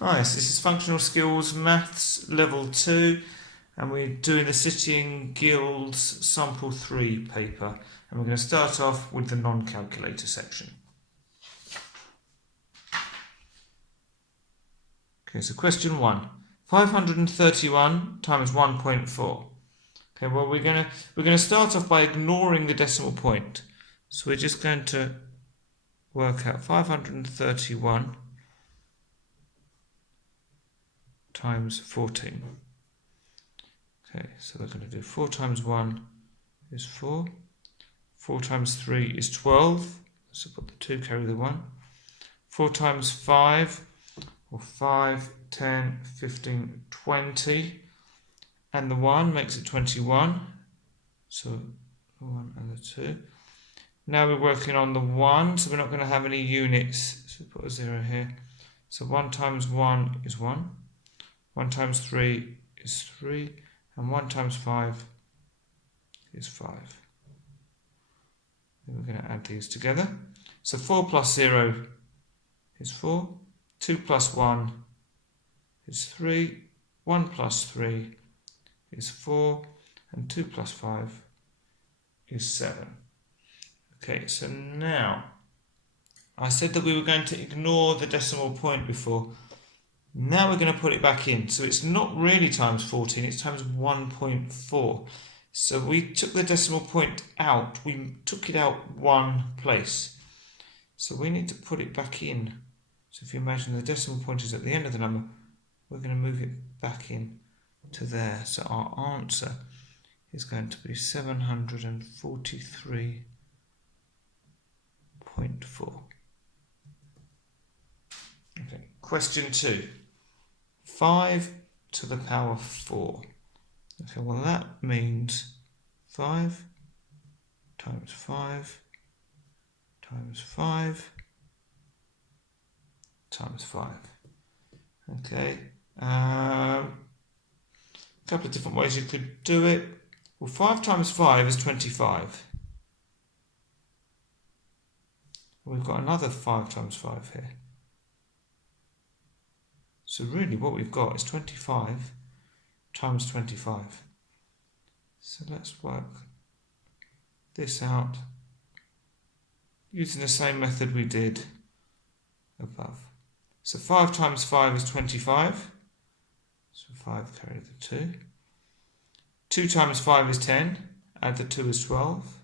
Nice, this is Functional Skills Maths Level 2 and we're doing the City and Guilds Sample 3 paper and we're going to start off with the non-calculator section. Okay, so question 1. 531 times 1.4. Okay, well we're going to start off by ignoring the decimal point. So we're just going to work out 531 times 14. Okay, so we're going to do 4 times 1 is 4. 4 times 3 is 12. So put the 2, carry the 1. 4 times 5, or 5, 10, 15, 20. And the 1 makes it 21. So the 1 and the 2. Now we're working on the 1, so we're not going to have any units. So we put a 0 here. So 1 times 1 is 1. 1 times 3 is 3. And 1 times 5 is 5. Then we're going to add these together. So 4 plus 0 is 4. 2 plus 1 is 3. 1 plus 3 is 4. And 2 plus 5 is 7. Okay, so now, I said that we were going to ignore the decimal point before. Now we're going to put it back in. So it's not really times 14, it's times 1.4. So we took the decimal point out. We took it out one place. So we need to put it back in. So if you imagine the decimal point is at the end of the number, we're going to move it back in to there. So our answer is going to be 743.4. Okay, question 2. 5 to the power 4. Okay, well that means 5 times 5 times 5 times 5. Okay, a couple of different ways you could do it. Well, 5 times 5 is 25. We've got another 5 times 5 here. So really what we've got is 25 times 25. So let's work this out using the same method we did above. So 5 times 5 is 25. So 5 carry the 2. 2 times 5 is 10. Add the 2 is 12.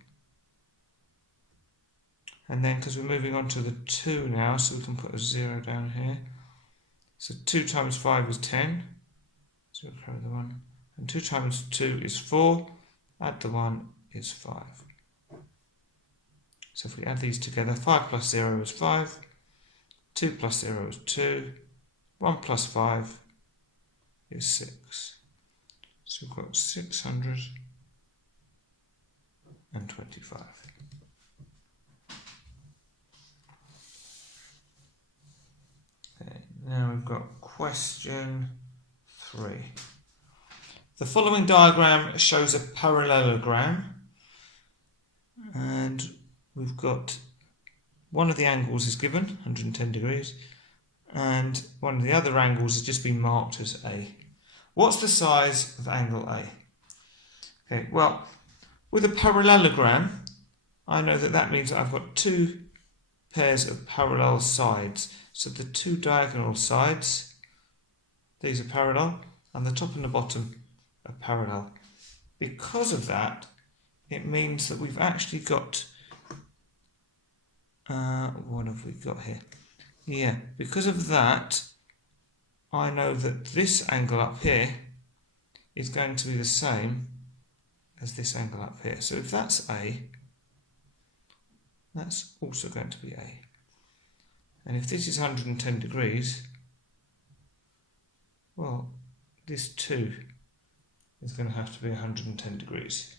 And then because we're moving on to the 2 now, so we can put a 0 down here. So 2 times 5 is 10. So we'll carry the 1. And 2 times 2 is 4. Add the 1 is 5. So if we add these together, 5 plus 0 is 5. 2 plus 0 is 2. 1 plus 5 is 6. So we've got 625. Okay, now we've got question 3. The following diagram shows a parallelogram, and we've got one of the angles is given, 110 degrees, and one of the other angles has just been marked as A. What's the size of angle A? Okay, well, with a parallelogram, I know that means that I've got 2 pairs of parallel sides. So the 2 diagonal sides, these are parallel, and the top and the bottom are parallel. Because of that, it means that we've actually got, what have we got here? Yeah, because of that, I know that this angle up here is going to be the same as this angle up here. So if that's A, that's also going to be A. And if this is 110 degrees, well, this too is going to have to be 110 degrees.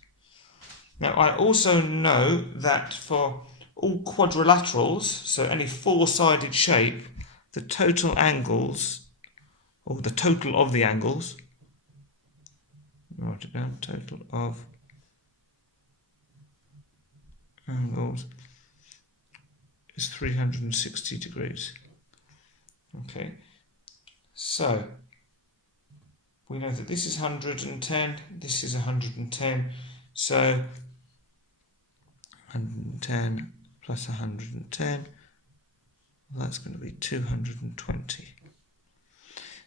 Now, I also know that for all quadrilaterals, so any 4-sided shape, the total angles, or the total of the angles, write it down, total of angles is 360 degrees. Okay, So we know that this is 110, this is 110, so 110 plus 110, well, that's going to be 220.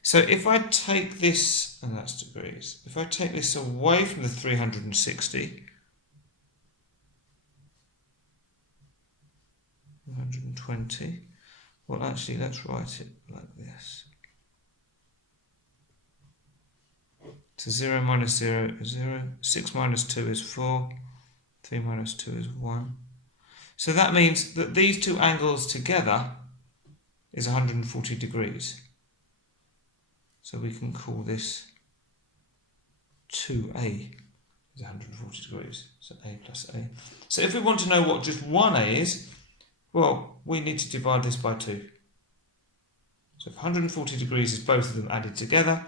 So if I take this, and that's degrees, if I take this away from the 360, 120, well actually let's write it like this. So 0 minus 0 is 0, 6 minus 2 is 4, 3 minus 2 is 1. So that means that these two angles together is 140 degrees. So we can call this 2a is 140 degrees. So a plus a. So if we want to know what just 1a is, well, we need to divide this by 2. So if 140 degrees is both of them added together,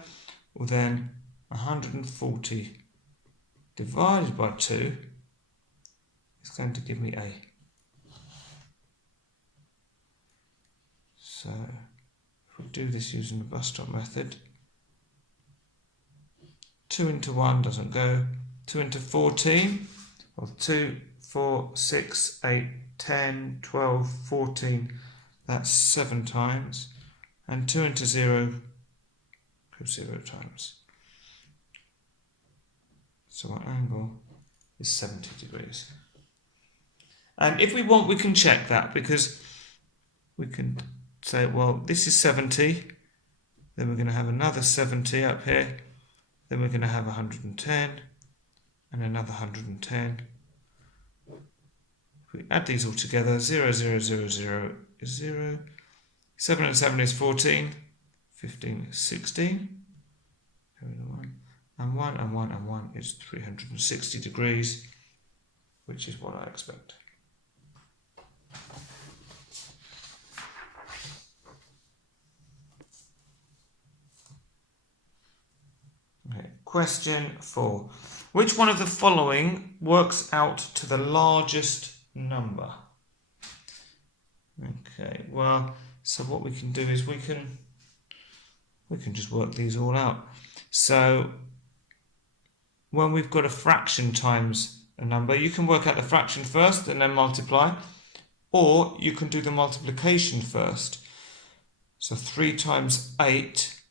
well then 140 divided by 2 is going to give me a. So if we do this using the bus stop method, 2 into 1 doesn't go, 2 into 14, well 2, 4, 6, 8, 10, 12, 14, that's 7 times, and 2 into 0 goes 0 times. So our angle is 70 degrees. And if we want, we can check that, because we can say, well, this is 70, then we're going to have another 70 up here, then we're going to have 110, and another 110. If we add these all together, 0, 0, 0, 0 is 0, 7 and 7 is 14, 15 is 16, and 1 and 1 and 1 is 360 degrees, which is what I expect. Okay. Question 4. Which one of the following works out to the largest number? Okay, well, so what we can do is we can just work these all out. So when we've got a fraction times a number, you can work out the fraction first and then multiply, or you can do the multiplication first. So 3 times 8,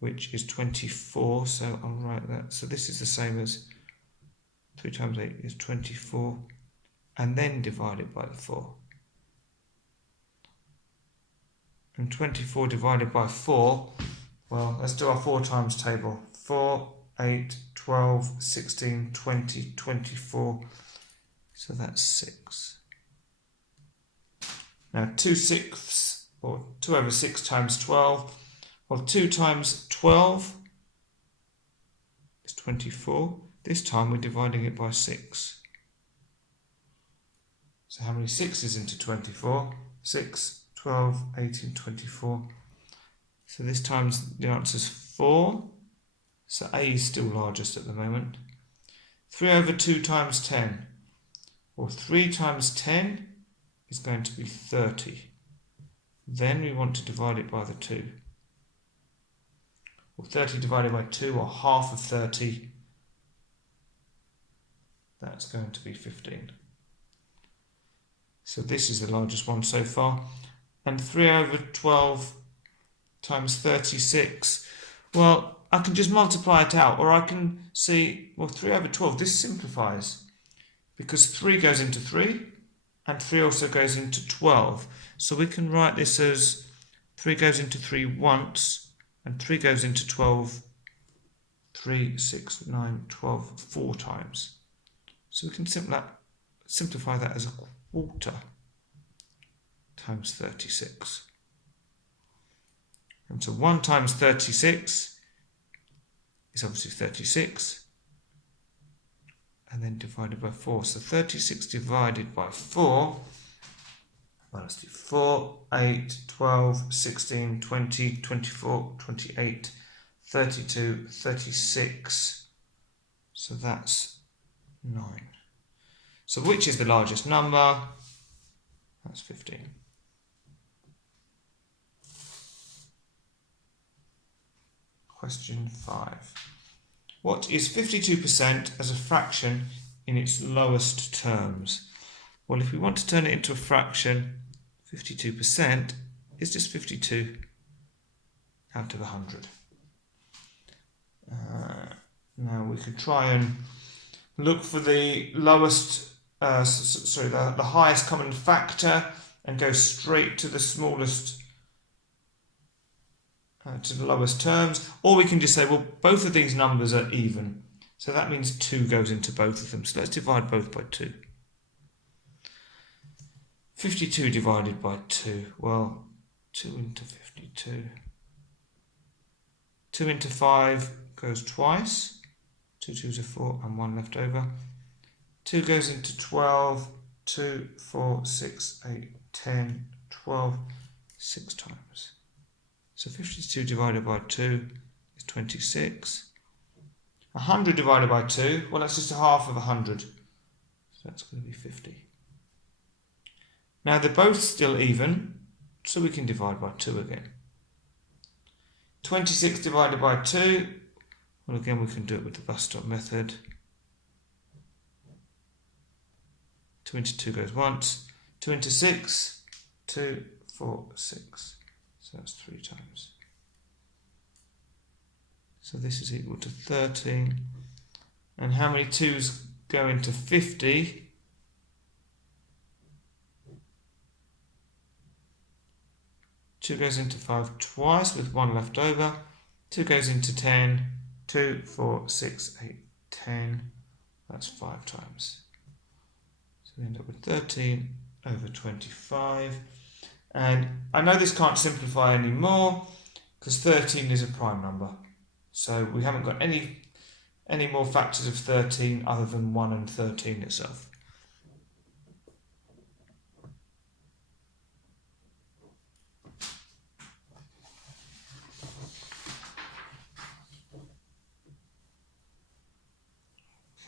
which is 24, so I'll write that. So this is the same as 3 times 8 is 24, and then divide it by the 4. And 24 divided by 4, well, let's do our 4 times table. 4, 8, 12, 16, 20, 24, so that's 6. Now 2/6, or 2 over 6 times 12, well, 2 times 12 is 24. This time we're dividing it by 6. So how many 6s into 24? 6, 12, 18, 24. So this time the answer is 4. So A is still largest at the moment. 3 over 2 times 10. Well, 3 times 10 is going to be 30. Then we want to divide it by the 2. Well, 30 divided by 2, or half of 30, that's going to be 15. So this is the largest one so far. And 3 over 12 times 36, well, I can just multiply it out, or I can see, well, 3 over 12, this simplifies, because 3 goes into 3, and 3 also goes into 12. So we can write this as 3 goes into 3 once, and 3 goes into 12, 3, 6, 9, 12, 4 times. So we can simplify that as a quarter times 36. And so 1 times 36 is obviously 36, and then divided by 4. So 36 divided by 4, well, let's do 4, 8, 12, 16, 20, 24, 28, 32, 36. So that's 9. So which is the largest number? That's 15. Question 5. What is 52% as a fraction in its lowest terms? Well, if we want to turn it into a fraction, 52% is just 52 out of 100. Now we could try and look for the lowest, the highest common factor and go straight to the smallest, to the lowest terms. Or we can just say, well, both of these numbers are even. So that means 2 goes into both of them. So let's divide both by 2. 52 divided by 2. Well, 2 into 52. 2 into 5 goes twice. 2 2s are 4 and 1 left over. 2 goes into 12. 2, 4, 6, 8, 10, 12, 6 times. So 52 divided by 2 is 26. 100 divided by 2, well, that's just a half of 100. So that's going to be 50. Now they're both still even, so we can divide by 2 again. 26 divided by 2, well, again, we can do it with the bus stop method. 2 into 2 goes once. 2 into 6, 2, 4, 6. So that's 3 times. So this is equal to 13. And how many 2's go into 50? Two goes into 5 twice with 1 left over. 2 goes into 10. 2, 4, 6, 8, 10. That's 5 times. So we end up with 13 over 25. And I know this can't simplify any more because 13 is a prime number. So we haven't got any more factors of 13 other than 1 and 13 itself.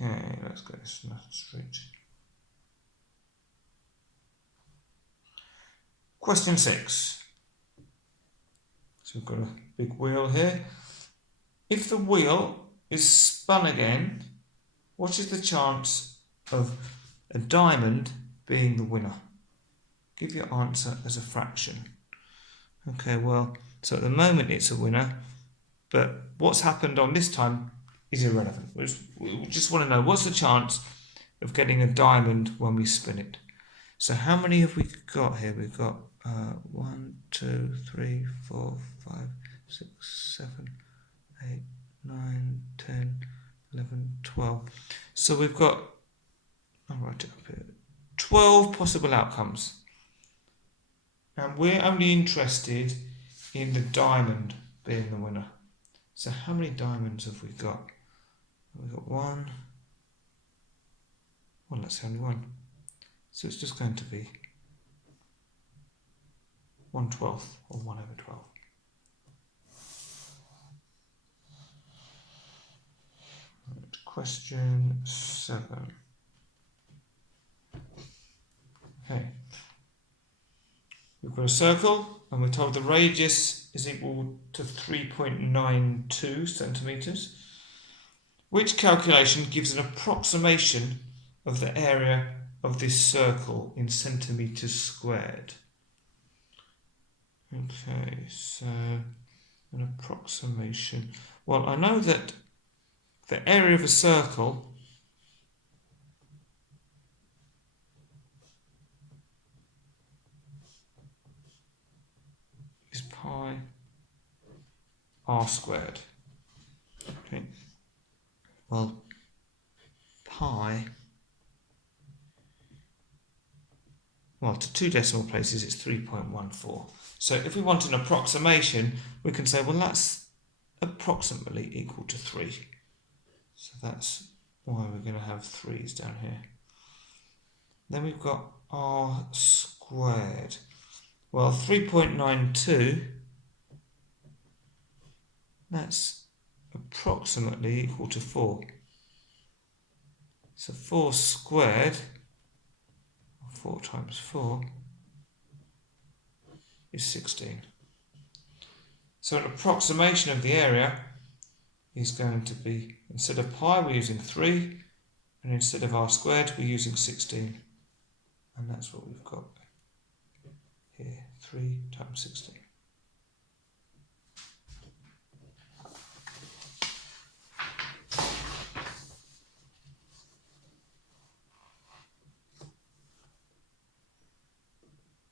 Okay, let's get this math straight. Question 6. So we've got a big wheel here. If the wheel is spun again, what is the chance of a diamond being the winner? Give your answer as a fraction. Okay, well, so at the moment it's a winner, but what's happened on this time is irrelevant. We just want to know what's the chance of getting a diamond when we spin it. So how many have we got here? We've got 1, 2, 3, 4, 5, 6, 7, 8, 9, 10, 11, 12. So we've got, I'll write it up here, 12 possible outcomes. And we're only interested in the diamond being the winner. So how many diamonds have we got? We've got 1. Well, that's only 1. So it's just going to be 1/12 or 1 over 12. Right, question 7. Okay. We've got a circle and we're told the radius is equal to 3.92 centimetres. Which calculation gives an approximation of the area of this circle in centimetres squared? Okay, so an approximation. Well, I know that the area of a circle is pi r squared. Okay. Well, pi, well, to 2 decimal places it's 3.14. So if we want an approximation, we can say, well, that's approximately equal to 3. So that's why we're going to have 3's down here. Then we've got r squared. Well, 3.92, that's approximately equal to 4. So 4 squared, 4 times 4, is 16. So an approximation of the area is going to be, instead of pi we're using 3, and instead of r squared we're using 16. And that's what we've got here, 3 times 16.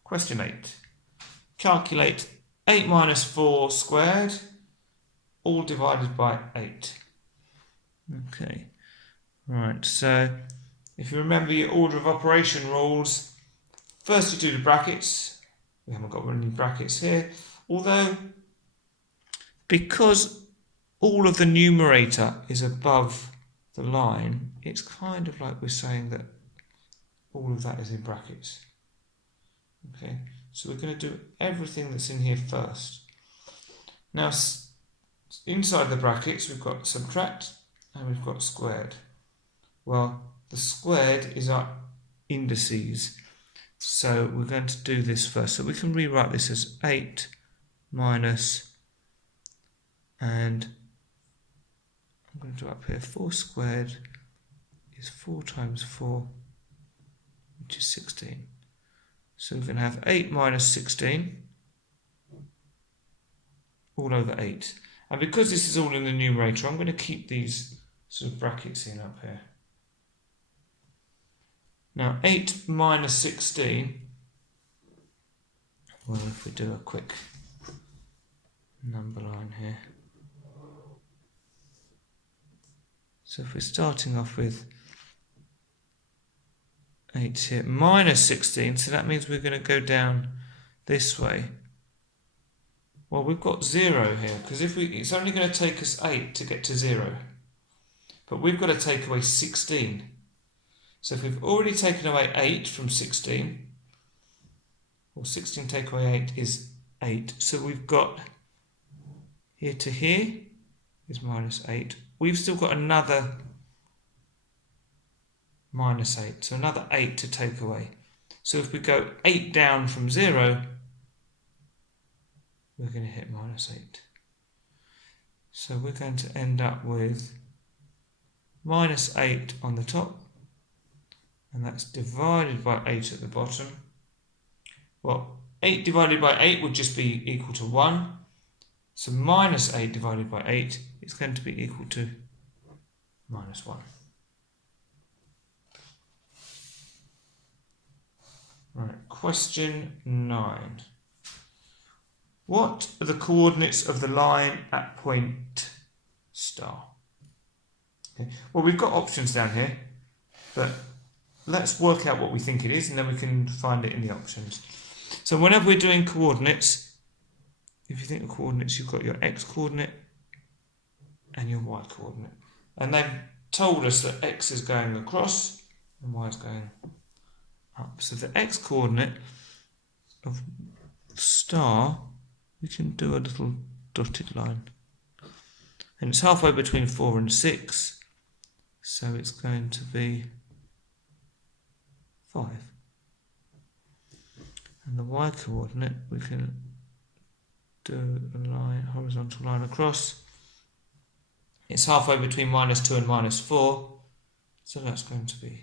Question 8. Calculate 8 minus 4 squared, all divided by 8. Okay, right, so if you remember your order of operation rules, first you do the brackets. We haven't got any brackets here, although because all of the numerator is above the line, it's kind of like we're saying that all of that is in brackets. Okay, so we're going to do everything that's in here first. Now, inside the brackets, we've got subtract and we've got squared. Well, the squared is our indices, so we're going to do this first. So we can rewrite this as 8 minus, and I'm going to do up here 4 squared is 4 times 4, which is 16. So we're going to have 8 minus 16 all over 8. And because this is all in the numerator, I'm going to keep these sort of brackets in up here. Now 8 minus 16, well, if we do a quick number line here. So if we're starting off with 8 here, minus 16, so that means we're going to go down this way. Well, we've got 0 here, because it's only going to take us 8 to get to 0. But we've got to take away 16. So if we've already taken away 8 from 16, well, 16 take away 8 is 8. So we've got here to here is minus 8. We've still got another minus 8, so another 8 to take away. So if we go 8 down from 0, we're going to hit minus 8. So we're going to end up with minus 8 on the top, and that's divided by 8 at the bottom. Well, 8 divided by 8 would just be equal to 1. So minus 8 divided by 8 is going to be equal to minus 1. Right, question 9. What are the coordinates of the line at point star? Okay. Well, we've got options down here, but let's work out what we think it is, and then we can find it in the options. So whenever we're doing coordinates, if you think of coordinates, you've got your x coordinate and your y coordinate. And they've told us that x is going across and y is going up. So the x coordinate of star, we can do a little dotted line. And it's halfway between 4 and 6, so it's going to be 5. And the y coordinate, we can do a line, horizontal line across. It's halfway between minus 2 and minus 4, so that's going to be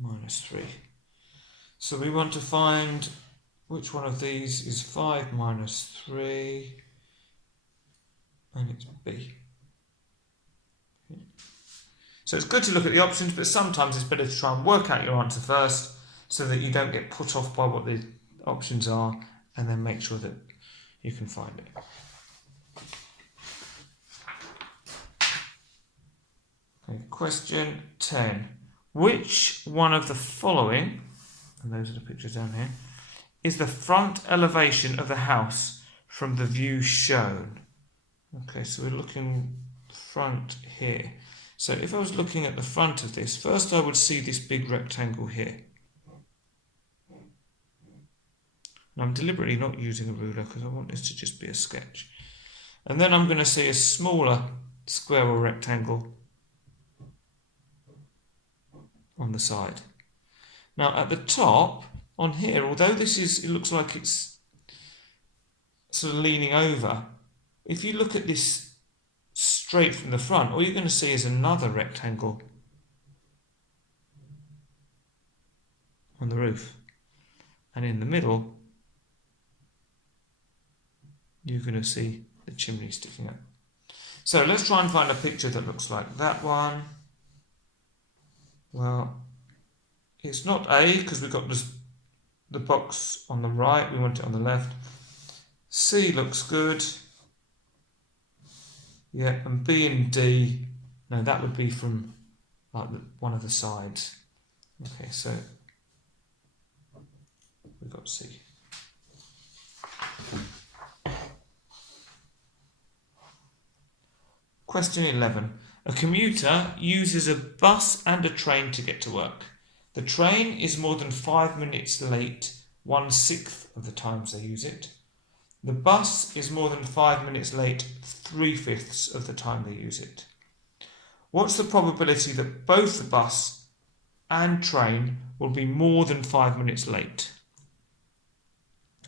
minus 3. So we want to find which one of these is 5 minus 3, and it's B. Okay. So it's good to look at the options, but sometimes it's better to try and work out your answer first so that you don't get put off by what the options are, and then make sure that you can find it. Okay, question 10. Which one of the following, and those are the pictures down here, is the front elevation of the house from the view shown? Okay, so we're looking front here. So if I was looking at the front of this, first I would see this big rectangle here. And I'm deliberately not using a ruler because I want this to just be a sketch. And then I'm going to see a smaller square or rectangle on the side. Now at the top, on here, although it looks like it's sort of leaning over, if you look at this straight from the front, all you're going to see is another rectangle on the roof. And in the middle, you're going to see the chimney sticking up. So let's try and find a picture that looks like that one. Well, it's not A because we've got the box on the right, we want it on the left. C looks good. Yeah, and B and D, no, that would be from like one of the sides. Okay, so we've got C. Question 11. A commuter uses a bus and a train to get to work. The train is more than 5 minutes late 1/6 of the times they use it. The bus is more than 5 minutes late 3/5 of the time they use it. What's the probability that both the bus and train will be more than 5 minutes late?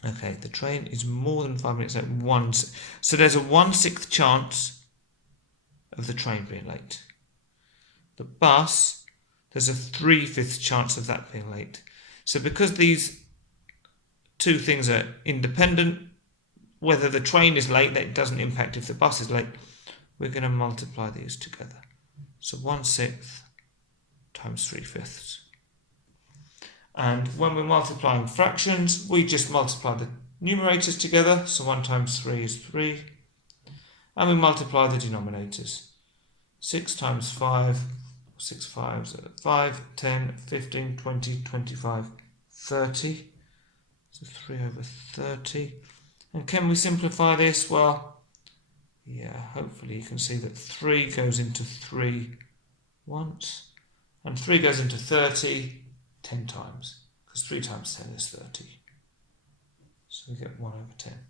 Okay, the train is more than 5 minutes late. So there's a 1/6 chance of the train being late. The bus, there's a 3/5 chance of that being late. So because these two things are independent, whether the train is late, that doesn't impact if the bus is late, we're going to multiply these together. So 1/6 times 3/5. And when we're multiplying fractions, we just multiply the numerators together. So 1 times 3 is 3. And we multiply the denominators. 6 times 5, 6 5s are 5, 10, 15, 20, 25, 30. So 3/30. And can we simplify this? Well, yeah, hopefully you can see that 3 goes into 3 once. And 3 goes into 30 10 times. Because 3 times 10 is 30. So we get 1/10.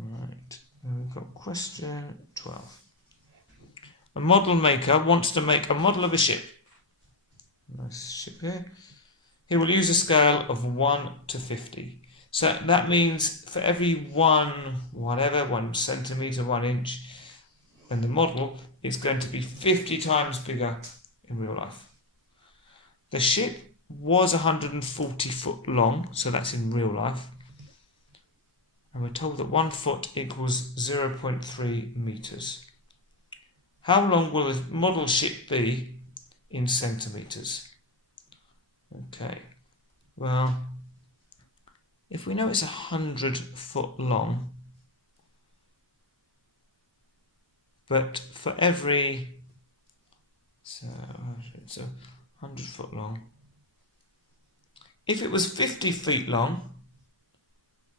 Right, and we've got question 12. A model maker wants to make a model of a ship. Nice ship here. He will use a scale of 1 to 50. So that means for every 1 centimetre, 1 inch, in the model, it's going to be 50 times bigger in real life. The ship was 140 foot long, so that's in real life. And we're told that 1 foot equals 0.3 metres. How long will the model ship be in centimetres? Okay, well, if we know it's 100 foot long, but for every, so 100 foot long, if it was 50 feet long,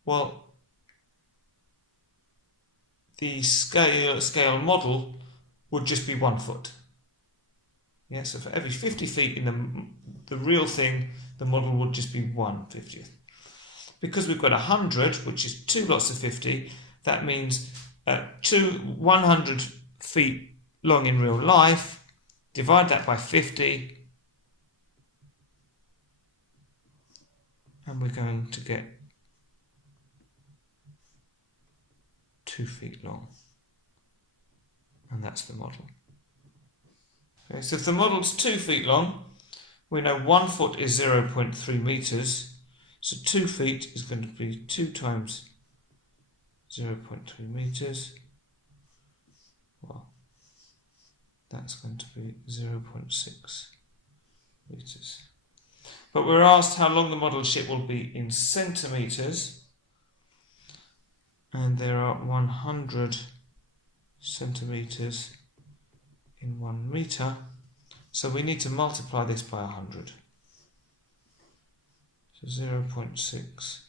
well, the scale model would just be 1 foot. Yeah, so for every 50 feet in the real thing, the model would just be 1/50th. Because we've got 100, which is 2 lots of 50, that means 100 feet long in real life, divide that by 50, and we're going to get 2 feet long. And that's the model. Okay, so if the model's 2 feet long, we know 1 foot is 0.3 metres, so 2 feet is going to be 2 times 0.3 metres. Well, that's going to be 0.6 metres. But we're asked how long the model ship will be in centimetres, and there are 100 centimetres in 1 metre, so we need to multiply this by 100. So 0.6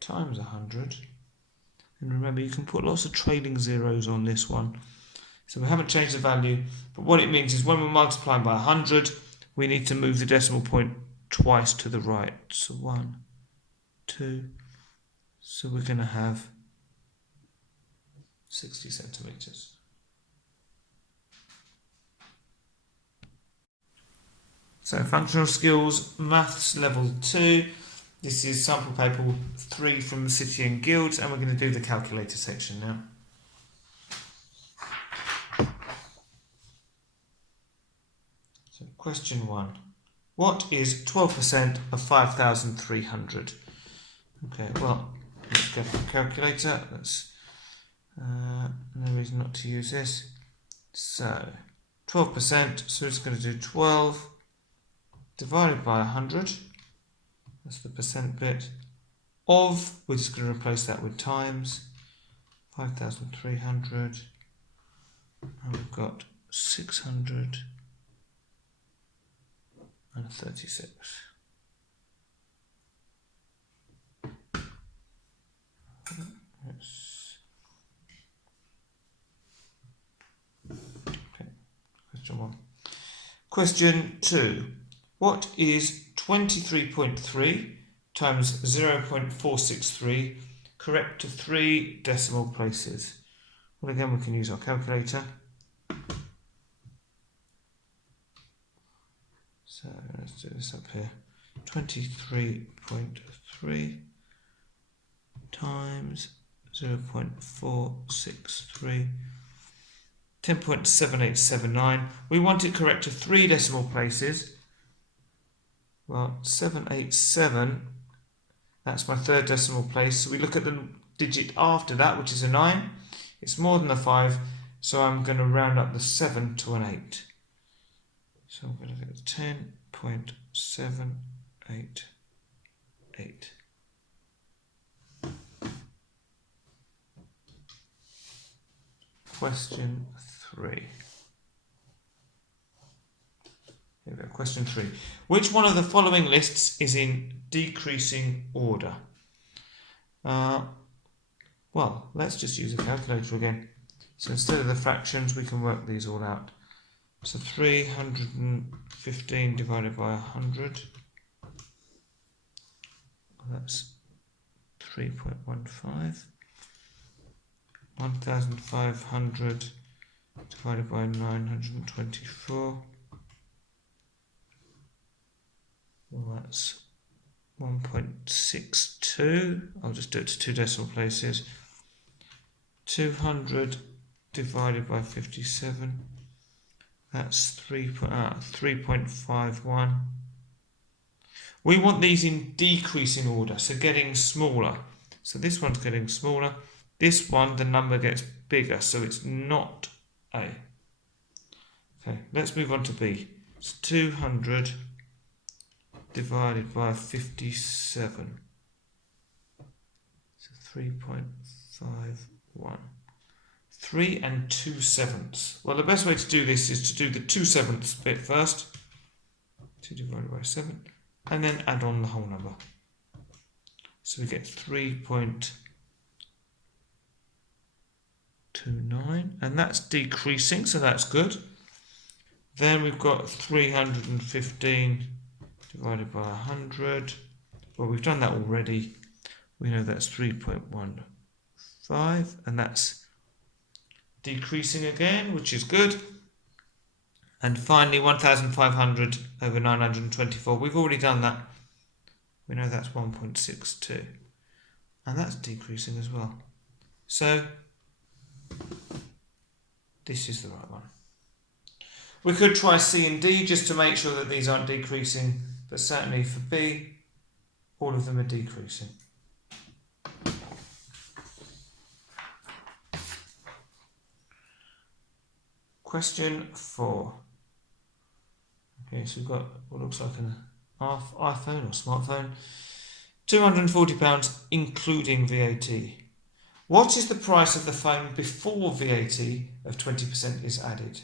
times 100, and remember you can put lots of trailing zeros on this one, so we haven't changed the value, but what it means is when we're multiplying by 100 we need to move the decimal point twice to the right, so 1, 2, so we're going to have 60 centimetres. So functional skills, maths level 2. This is sample paper 3 from the City and Guilds, and we're going to do the calculator section now. So question 1. What is 12% of 5,300? Okay, well, let's get the calculator. No reason not to use this. So 12%, so it's going to do 12 divided by 100. That's the percent bit. Of, we're just going to replace that with times. 5,300. And we've got 636. Okay. Question 1. Question 2. What is 23.3 times 0.463 correct to 3 decimal places? Well, again, we can use our calculator. So let's do this up here. 23.3 times 0.463, 10.7879. We want it correct to 3 decimal places. Well, 787, that's my 3rd decimal place. So we look at the digit after that, which is a 9. It's more than a 5, so I'm going to round up the 7 to an 8. So I'm going to get 10.788. Question 3. Here we go. Question 3. Which one of the following lists is in decreasing order? Well, let's just use a calculator again. So instead of the fractions, we can work these all out. So 315 divided by 100. That's 3.15. 1,500 divided by 924. Well, that's 1.62. I'll just do it to 2 decimal places. 200 divided by 57. That's 3.51. We want these in decreasing order, so getting smaller. So this one's getting smaller. This one, the number gets bigger, so it's not A. Okay, let's move on to B. It's 200 divided by 57. So 3.51. 3 and 2/7. Well, the best way to do this is to do the 2/7 bit first. 2 divided by 7. And then add on the whole number. So we get 3.29. And that's decreasing, so that's good. Then we've got 315 divided by 100. Well, we've done that already. We know that's 3.15. And that's decreasing again, which is good. And finally, 1,500 over 924. We've already done that. We know that's 1.62. And that's decreasing as well. So, this is the right one. We could try C and D just to make sure that these aren't decreasing. But certainly for B, all of them are decreasing. Question 4. Okay, so we've got what looks like an iPhone or smartphone. £240 including VAT. What is the price of the phone before VAT of 20% is added?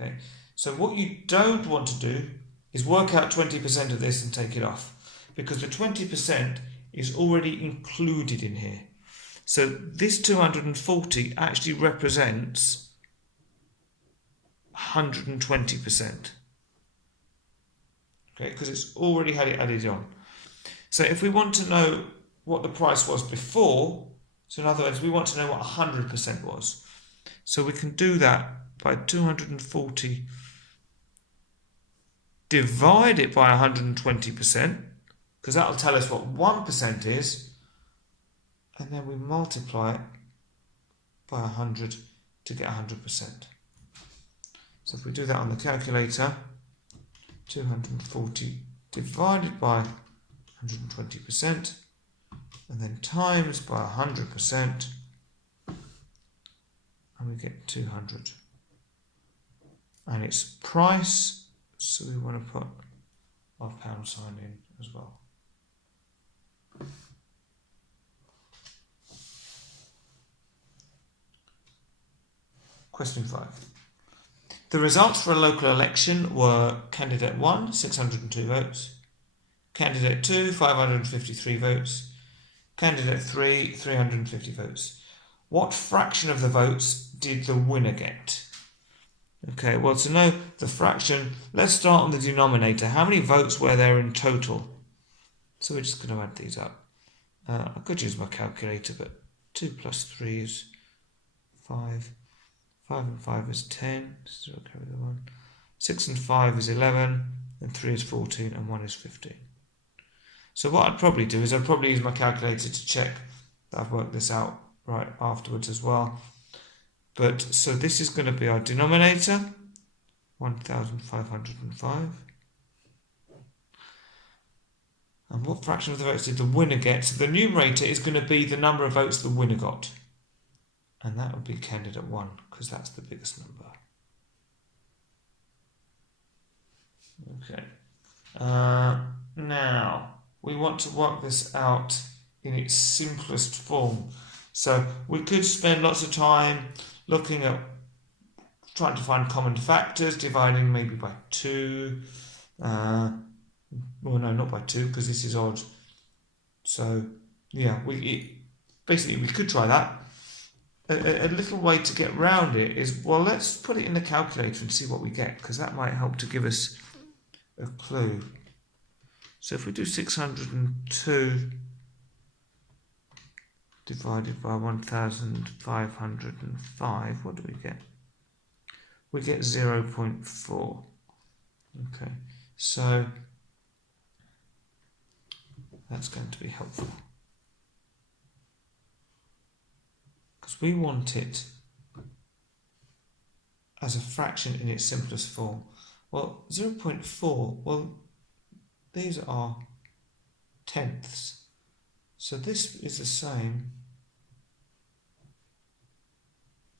Okay, so what you don't want to do is work out 20% of this and take it off, because the 20% is already included in here. So this 240 actually represents 120%. Okay, because it's already had it added on. So if we want to know what the price was before, so in other words, we want to know what 100% was. So we can do that by 240 divide it by 120%, because that'll tell us what 1% is, and then we multiply it by 100 to get 100%. So if we do that on the calculator, 240 divided by 120%, and then times by 100%, and we get 200. And it's price, so we want to put our pound sign in as well. Question 5. The results for a local election were candidate 1, 602 votes, candidate 2, 553 votes, candidate 3, 350 votes. What fraction of the votes did the winner get? Okay, well, to know the fraction, let's start on the denominator. How many votes were there in total? So we're just going to add these up. I could use my calculator, but 2 plus 3 is 5. 5 and 5 is 10. 0 carry the 1. 6 and 5 is 11. And 3 is 14. And 1 is 15. So what I'd probably do is I'd probably use my calculator to check that I've worked this out right afterwards as well. But so this is going to be our denominator, 1,505. And what fraction of the votes did the winner get? So the numerator is going to be the number of votes the winner got. And that would be candidate 1, because that's the biggest number. Okay. Now, we want to work this out in its simplest form. So we could spend lots of time looking at trying to find common factors, dividing maybe by 2. Well, no, not by 2, because this is odd. So, yeah, basically we could try that. A little way to get around it is, well, let's put it in the calculator and see what we get, because that might help to give us a clue. So if we do 602 divided by 1,505, what do we get? We get 0.4. Okay, so that's going to be helpful. Because we want it as a fraction in its simplest form. Well, 0.4, well, these are tenths. So this is the same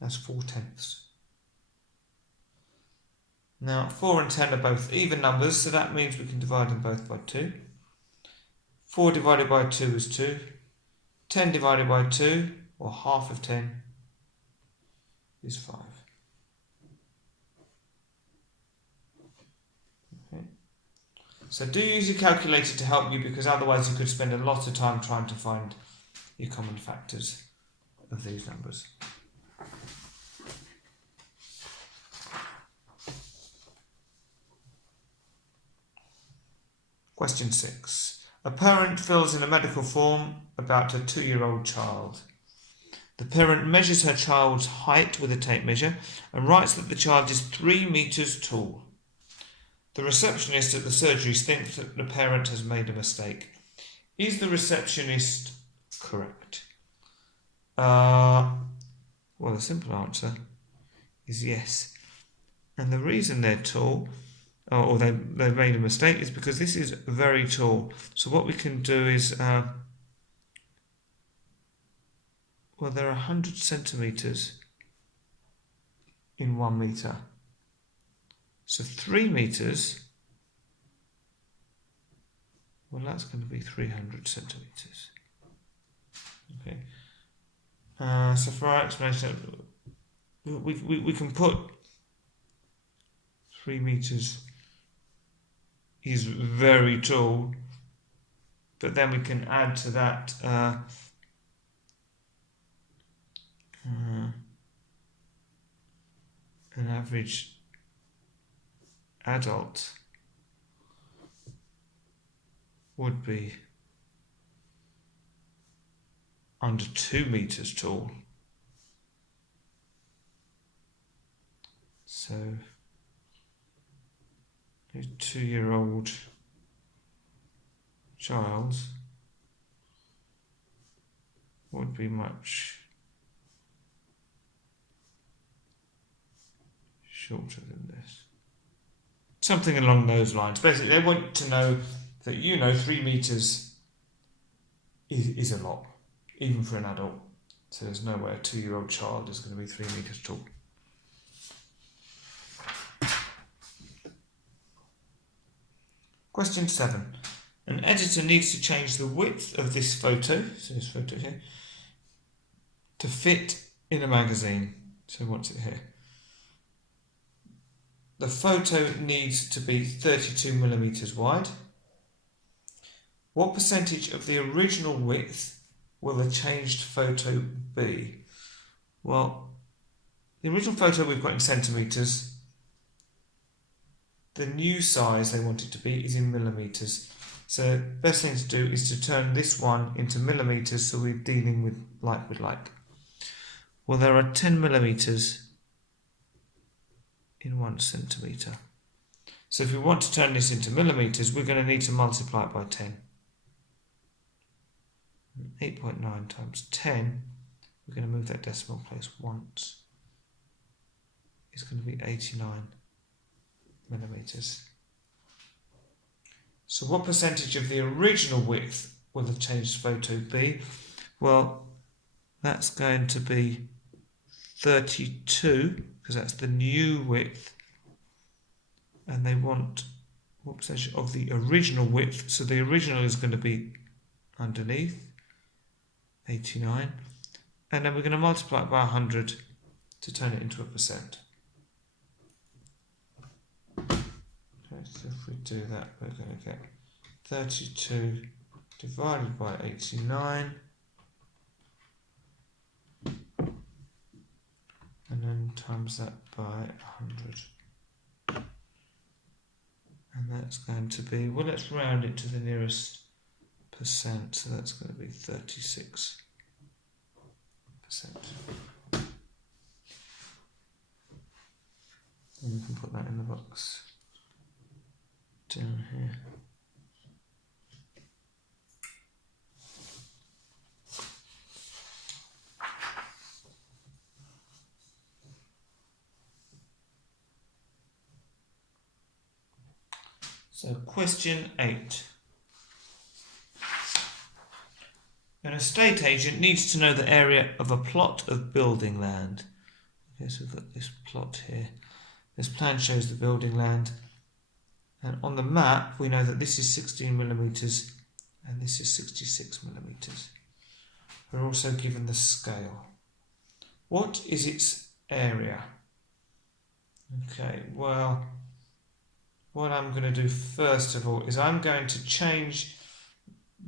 as 4 tenths. Now, 4 and 10 are both even numbers, so that means we can divide them both by 2. 4 divided by 2 is 2. 10 divided by 2, or half of 10, is 5. Okay. So do use your calculator to help you, because otherwise you could spend a lot of time trying to find your common factors of these numbers. Question 6. A parent fills in a medical form about a 2-year-old child. The parent measures her child's height with a tape measure and writes that the child is 3 meters tall. The receptionist at the surgery thinks that the parent has made a mistake. Is the receptionist correct? Well, the simple answer is yes. And the reason they're tall, or they've made a mistake, is because this is very tall. So what we can do is, well, there are 100 centimetres in 1 metre. So 3 metres, well, that's going to be 300 centimetres. Okay. So for our explanation, we can put 3 metres is very tall, but then we can add to that an average adult would be under 2 meters tall. So a 2-year-old child's would be much shorter than this. Something along those lines. Basically, they want to know that 3 meters is a lot, even for an adult. So there's no way a 2-year-old child is going to be 3 meters tall. Question 7. An editor needs to change the width of this photo, so this photo here, to fit in a magazine. So he wants it here. The photo needs to be 32 millimeters wide. What percentage of the original width will the changed photo be? Well, the original photo we've got in centimetres. The new size they want it to be is in millimetres. So the best thing to do is to turn this one into millimetres, so we're dealing with like. Well, there are 10 millimetres in 1 centimetre. So if we want to turn this into millimetres, we're going to need to multiply it by 10. 8.9 times 10, we're going to move that decimal place once. It's going to be 89 millimetres. So what percentage of the original width will the changed photo be? Well, that's going to be 32, because that's the new width. And they want what percentage of the original width. So the original is going to be underneath, 89. And then we're going to multiply it by 100 to turn it into a percent. Okay, so if we do that, we're going to get 32 divided by 89. And then times that by 100. And that's going to be, well, let's round it to the nearest percent, so that's going to be 36%. And we can put that in the box down here. So question 8. An estate agent needs to know the area of a plot of building land. Okay, so we've got this plot here. This plan shows the building land. And on the map, we know that this is 16 millimetres and this is 66 millimetres. We're also given the scale. What is its area? Okay, well, what I'm going to do first of all is I'm going to change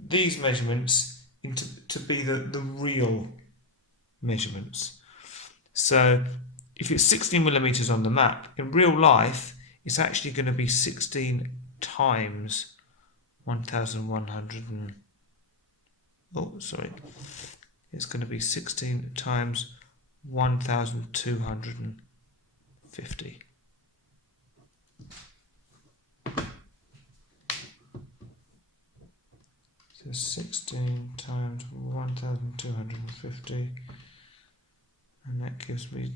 these measurements to be the real measurements. So if it's 16 millimetres on the map, in real life it's actually going to be 16 times 1100 and it's going to be 16 times 1250. So 16 times 1250, and that gives me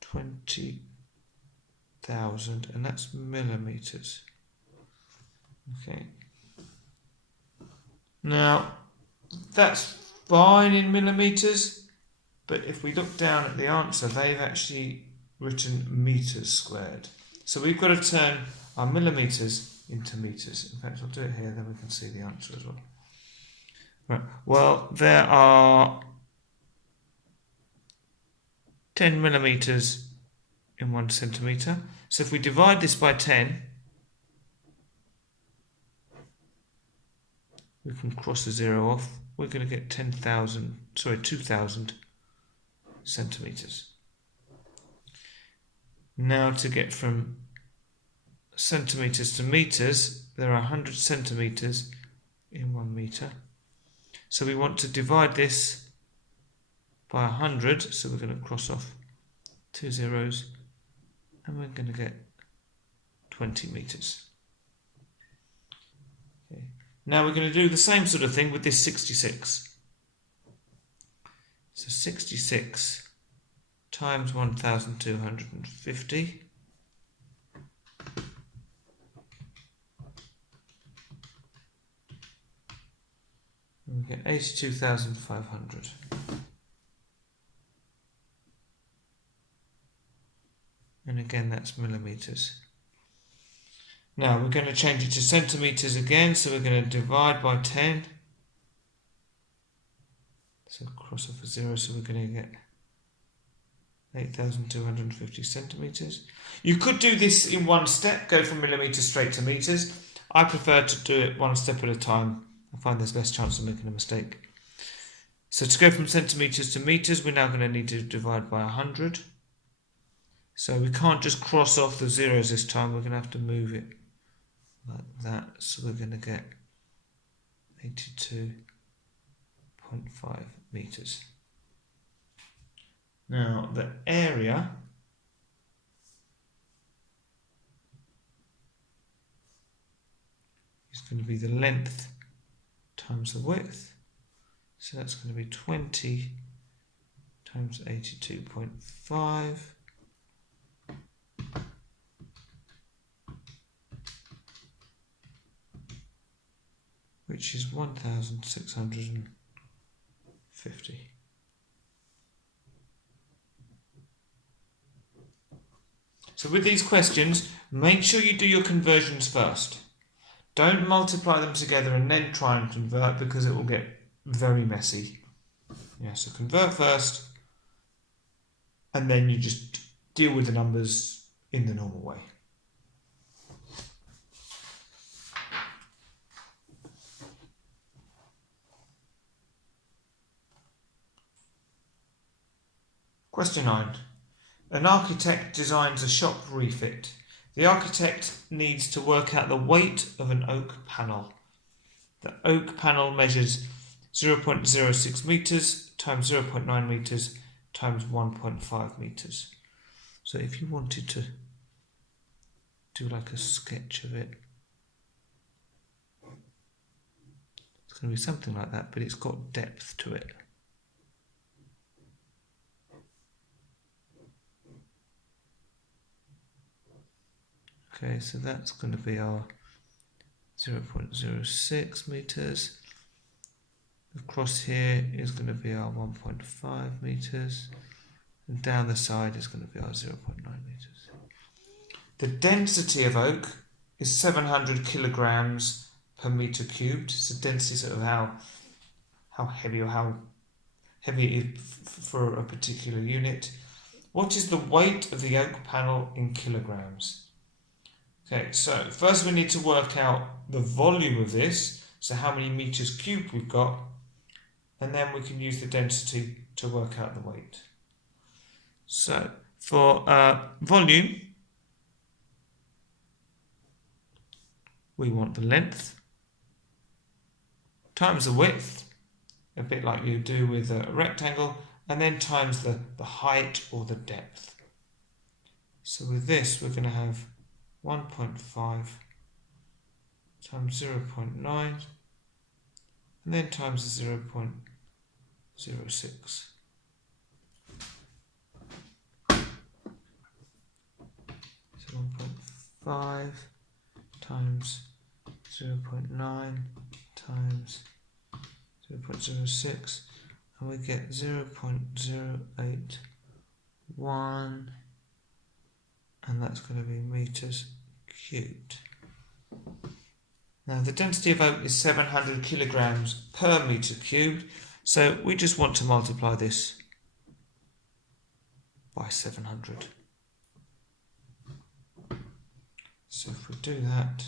20,000, and that's millimetres. Okay. Now, that's fine in millimetres, but if we look down at the answer, they've actually written metres squared. So we've got to turn our millimetres into metres. In fact, I'll do it here, then we can see the answer as well. Right. Well, there are 10 millimetres in 1 centimetre. So if we divide this by 10, we can cross the 0 off. We're going to get 2,000 centimetres. Now to get from centimetres to metres, there are 100 centimetres in 1 metre. So we want to divide this by 100, so we're going to cross off 2 zeros, and we're going to get 20 metres. Okay. Now we're going to do the same sort of thing with this 66. So 66 times 1250 and we get 82,500. And again, that's millimetres. Now we're going to change it to centimetres again, so we're going to divide by 10. So cross off a 0, so we're going to get 8,250 centimetres. You could do this in one step, go from millimetres straight to metres. I prefer to do it one step at a time. I find there's less chance of making a mistake. So to go from centimetres to metres, we're now going to need to divide by 100. So we can't just cross off the zeros this time, we're going to have to move it like that. So we're going to get 82.5 metres. Now the area is going to be the length times the width. So that's going to be 20 times 82.5. Which is 1,650. So with these questions, make sure you do your conversions first. Don't multiply them together and then try and convert, because it will get very messy. Yeah, so convert first, and then you just deal with the numbers in the normal way. Question 9. An architect designs a shop refit. The architect needs to work out the weight of an oak panel. The oak panel measures 0.06 metres times 0.9 metres times 1.5 metres. So if you wanted to do like a sketch of it, it's going to be something like that, but it's got depth to it. Okay, so that's going to be our 0.06 metres. Across here is going to be our 1.5 metres. And down the side is going to be our 0.9 metres. The density of oak is 700 kilograms per metre cubed. It's the density sort of how heavy or how heavy it is for a particular unit. What is the weight of the oak panel in kilograms? Okay, so first we need to work out the volume of this, so how many meters cubed we've got, and then we can use the density to work out the weight. So for volume, we want the length times the width, a bit like you do with a rectangle, and then times the height or the depth. So with this, we're going to have 1.5 times 0.9 and then times the 0.06. So 1.5 times 0.9 times 0.06, and we get 0.081, and that's going to be meters cubed. Now the density of oak is 700 kilograms per meter cubed, so we just want to multiply this by 700. So if we do that,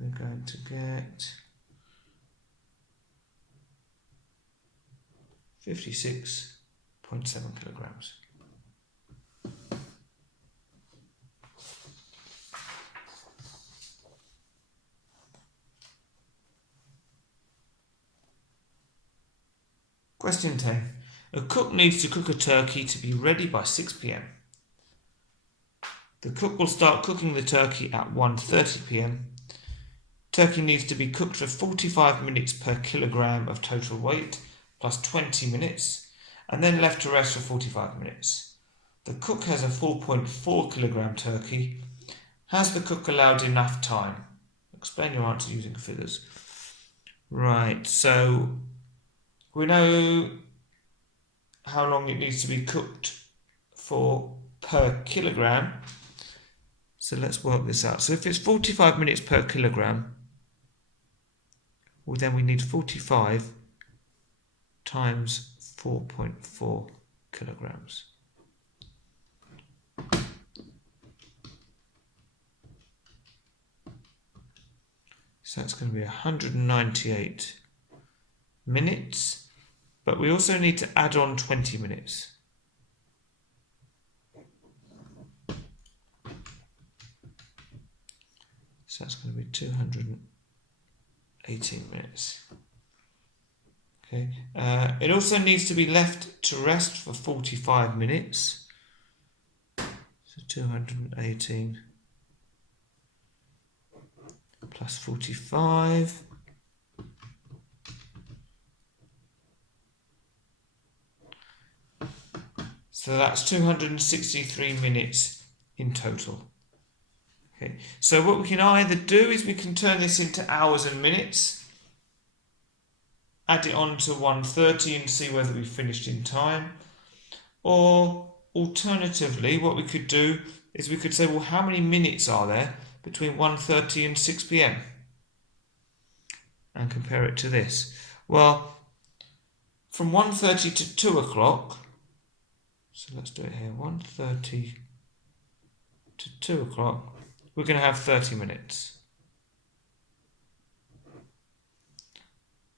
we're going to get 56.7 kilograms. Question 10. A cook needs to cook a turkey to be ready by 6 p.m. The cook will start cooking the turkey at 1:30 p.m. Turkey needs to be cooked for 45 minutes per kilogram of total weight, plus 20 minutes, and then left to rest for 45 minutes. The cook has a 4.4 kilogram turkey. Has the cook allowed enough time? Explain your answer using figures. Right, so we know how long it needs to be cooked for per kilogram. So let's work this out. So if it's 45 minutes per kilogram, well then we need 45 times 4.4 kilograms. So that's going to be 198 minutes, but we also need to add on 20 minutes. So that's going to be 218 minutes. Okay. It also needs to be left to rest for 45 minutes. So 218 plus 45. So that's 263 minutes in total. Okay. So what we can either do is we can turn this into hours and minutes, add it on to 130 and see whether we finished in time. Or alternatively, what we could do is we could say, well, how many minutes are there between 1:30 and 6 p.m? And compare it to this. Well, from 1:30 to 2 o'clock, so let's do it here, 1:30 to 2 o'clock, we're going to have 30 minutes.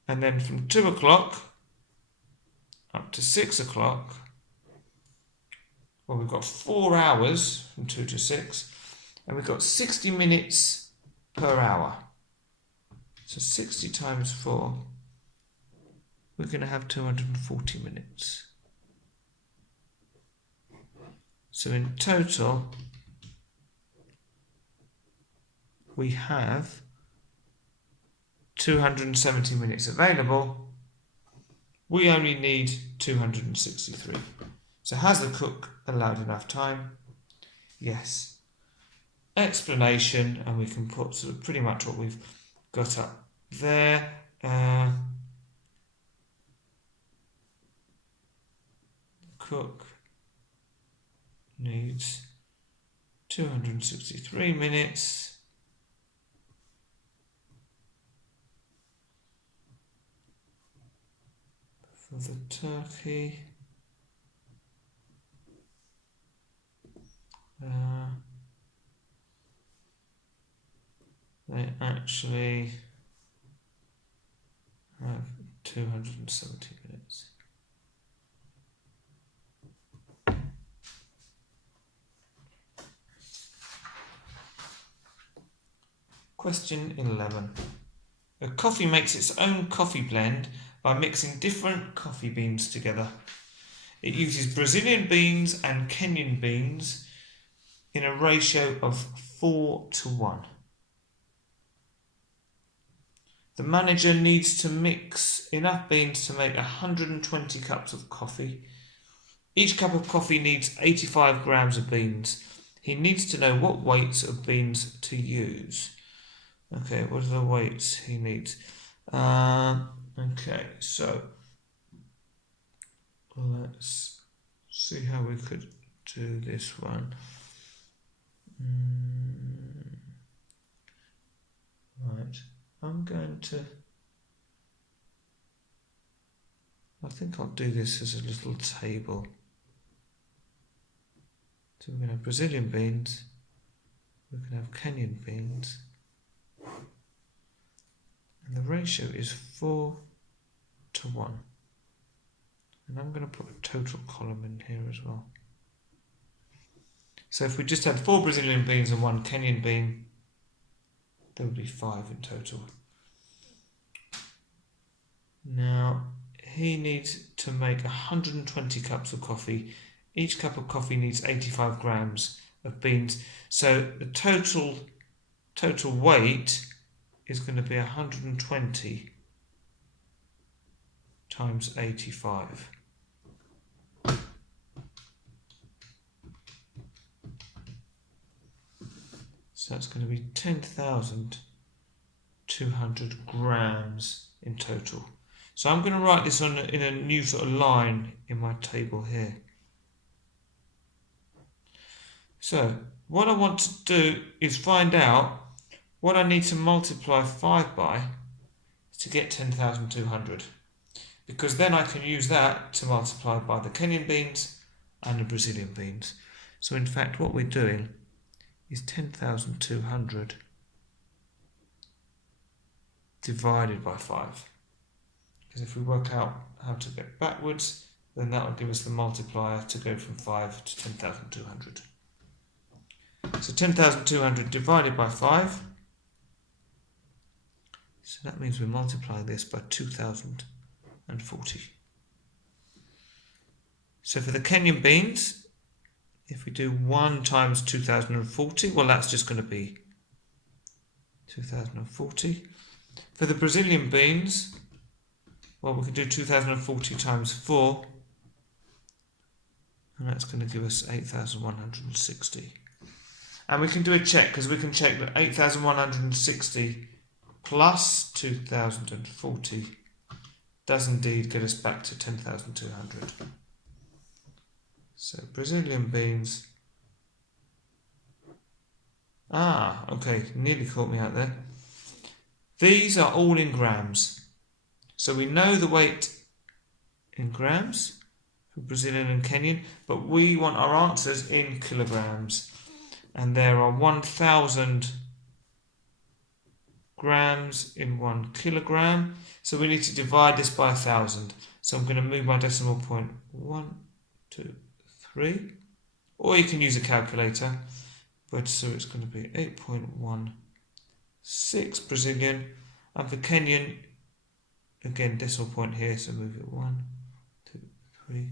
And then from 2 o'clock up to 6 o'clock, well, we've got 4 hours from 2 to 6, and we've got 60 minutes per hour. So 60 times 4, we're going to have 240 minutes. So in total, we have 270 minutes available. We only need 263. So has the cook allowed enough time? Yes. Explanation, and we can put sort of pretty much what we've got up there. Cook needs 263 minutes. For the turkey. They actually have 270 minutes. Question 11. A coffee makes its own coffee blend by mixing different coffee beans together. It uses Brazilian beans and Kenyan beans in a ratio of 4:1. The manager needs to mix enough beans to make 120 cups of coffee. Each cup of coffee needs 85 grams of beans. He needs to know what weights of beans to use. Okay, what are the weights he needs? Okay, so let's see how we could do this one. Right, I think I'll do this as a little table. So we're going to have Brazilian beans, we're going to have Kenyan beans, and the ratio is 4:1. And I'm going to put a total column in here as well. So if we just had 4 Brazilian beans and 1 Kenyan bean, there would be 5 in total. Now, he needs to make 120 cups of coffee. Each cup of coffee needs 85 grams of beans. So the total weight is going to be 120 times 85. So that's going to be 10,200 grams in total. So I'm going to write this in a new sort of line in my table here. So what I want to do is find out what I need to multiply 5 by to get 10,200. Because then I can use that to multiply by the Kenyan beans and the Brazilian beans. So in fact what we're doing is 10,200 divided by 5. Because if we work out how to get backwards, then that will give us the multiplier to go from 5 to 10,200. So 10,200 divided by 5. So that means we multiply this by 2,040. So for the Kenyan beans, if we do 1 times 2,040, well that's just going to be 2,040. For the Brazilian beans, well we can do 2,040 times 4, and that's going to give us 8,160. And we can do a check, because we can check that 8,160 plus 2,040 does indeed get us back to 10,200. So Brazilian beans. Okay, nearly caught me out there. These are all in grams. So we know the weight in grams for Brazilian and Kenyan, but we want our answers in kilograms. And there are 1,000 grams in 1 kilogram. So we need to divide this by 1,000. So I'm going to move my decimal point 1, 2, 3. Or you can use a calculator. But so it's going to be 8.16 Brazilian. And for Kenyan, again, decimal point here. So move it 1, 2, 3.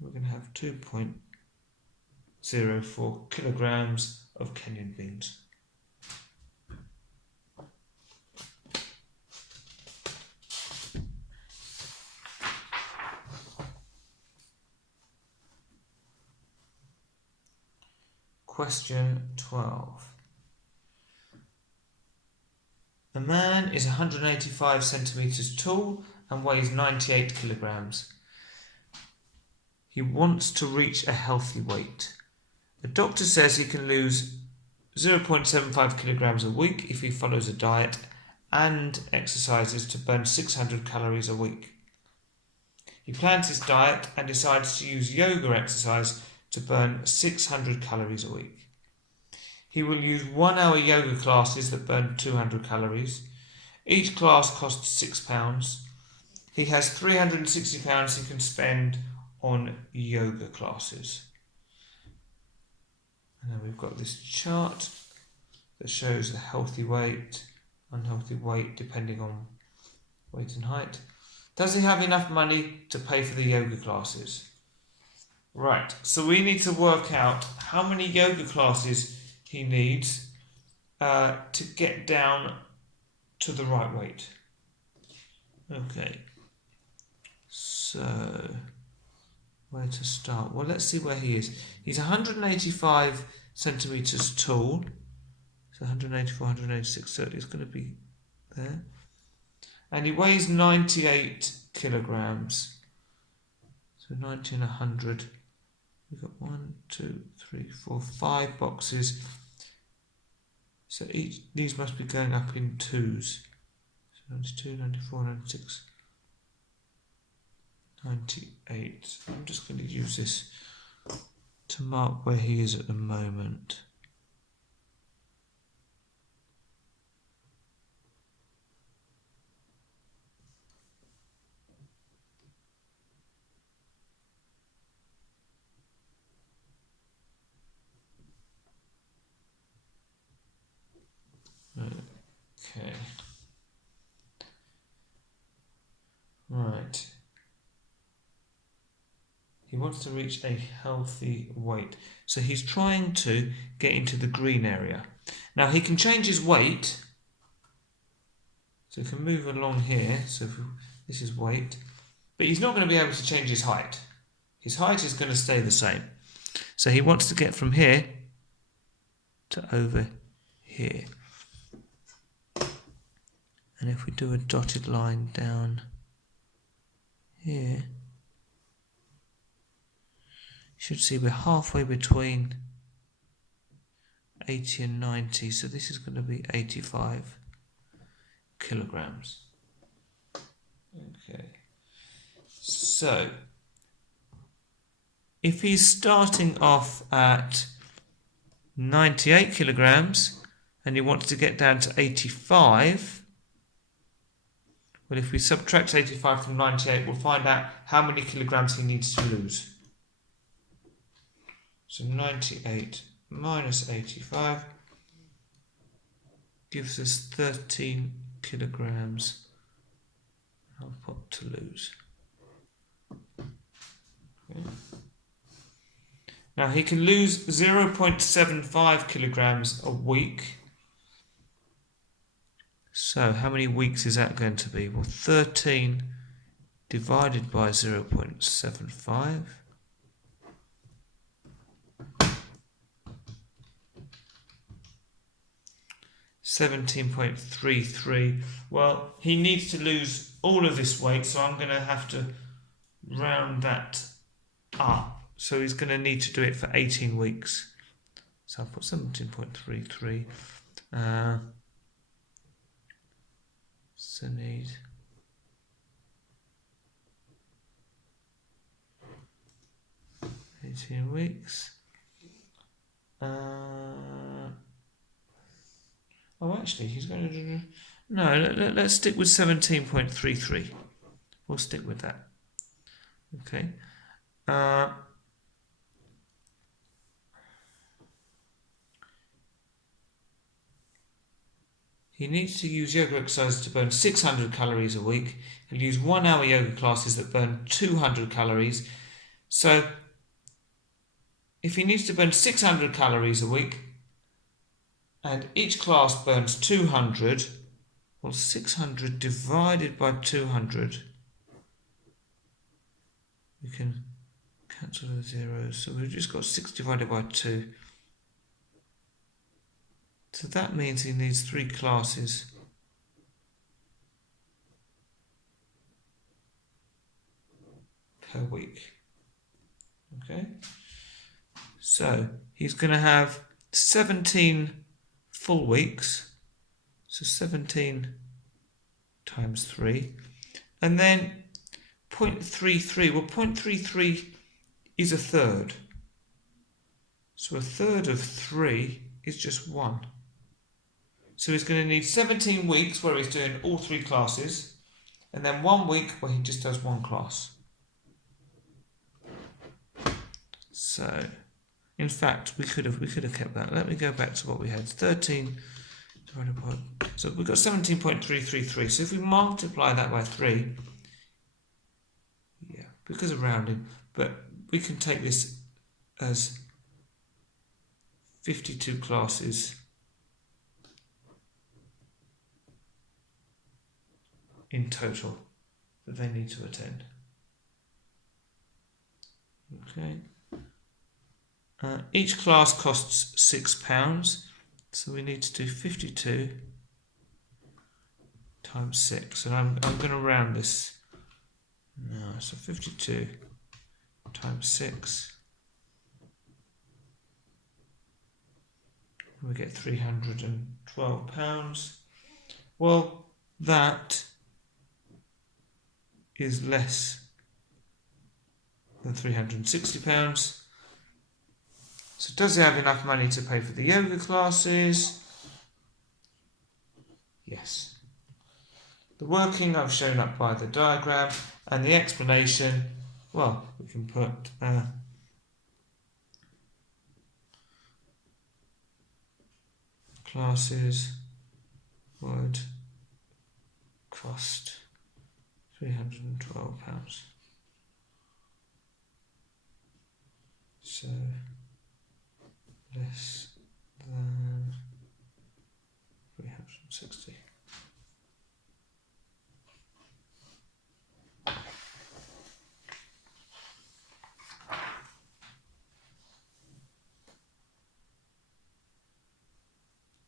We're going to have 2.04 kilograms of Kenyan beans. Question 12. A man is 185 centimeters tall and weighs 98 kilograms. He wants to reach a healthy weight. The doctor says he can lose 0.75 kilograms a week if he follows a diet and exercises to burn 600 calories a week. He plans his diet and decides to use yoga exercise to burn 600 calories a week. He will use 1 hour yoga classes that burn 200 calories. Each class costs £6. He has £360 he can spend on yoga classes. And then we've got this chart that shows the healthy weight, unhealthy weight depending on weight and height. Does he have enough money to pay for the yoga classes? Right, so we need to work out how many yoga classes he needs to get down to the right weight. Okay, so where to start? Well, let's see where he is. He's 185 centimeters tall. So 184, 186, so it's going to be there. And he weighs 98 kilograms. So 90 and 100. We've got 1, 2, 3, 4, 5 boxes. So these must be going up in twos. So 92, 94, 96, 98. I'm just going to use this to mark where he is at the moment. Okay. Right. He wants to reach a healthy weight. So he's trying to get into the green area. Now he can change his weight So we can move along here. So this is weight. But he's not going to be able to change his height. His height is going to stay the same. So he wants to get from here to over here. And if we do a dotted line down here, you should see we're halfway between 80 and 90. So this is going to be 85 kilograms. Okay. So if he's starting off at 98 kilograms and he wants to get down to 85, well, if we subtract 85 from 98, we'll find out how many kilograms he needs to lose. So 98 minus 85 gives us 13 kilograms of what to lose. Okay. Now he can lose 0.75 kilograms a week. So how many weeks is that going to be? Well, 13 divided by 0.75. $17.33. Well, he needs to lose all of this weight, so I'm going to have to round that up. So he's going to need to do it for 18 weeks. So I'll put 17.33. So need 18 weeks. Oh, actually, he's going to do... No, let's stick with 17.33. We'll stick with that. Okay. He needs to use yoga exercises to burn 600 calories a week. He'll use 1 hour yoga classes that burn 200 calories. So, if he needs to burn 600 calories a week, and each class burns 200, well, 600 divided by 200, we can cancel the zeros. So we've just got 6 divided by 2. So that means he needs 3 classes. Per week. Okay? So he's going to have 17 full weeks. So 17 times 3. And then 0.33. Well, 0.33 is a third. So a third of 3 is just 1. So he's going to need 17 weeks where he's doing all 3 classes, and then 1 week where he just does 1 class. So, in fact, we could have kept that. Let me go back to what we had. 13 divided by... So we've got 17.333. So if we multiply that by 3, yeah, because of rounding, but we can take this as 52 classes in total that they need to attend. Okay. Each class costs £6, so we need to do 52 times 6, and I'm going to round this now. So 52 times 6, we get £312. Well, that is less than £360. So does he have enough money to pay for the yoga classes? Yes. The working I've shown up by the diagram, and the explanation, well, we can put classes would cost £312. So less than 360.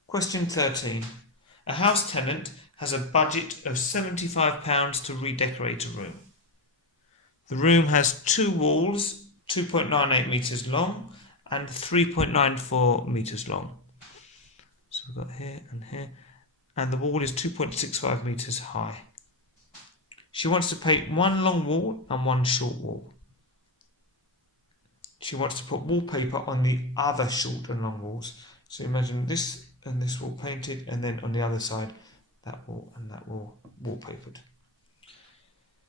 Question 13. A house tenant has a budget of £75 to redecorate a room. The room has two walls, 2.98 metres long and 3.94 metres long. So we've got here and here. And the wall is 2.65 metres high. She wants to paint one long wall and one short wall. She wants to put wallpaper on the other short and long walls. So imagine this and this wall painted, and then on the other side, that wall and that wall wallpapered.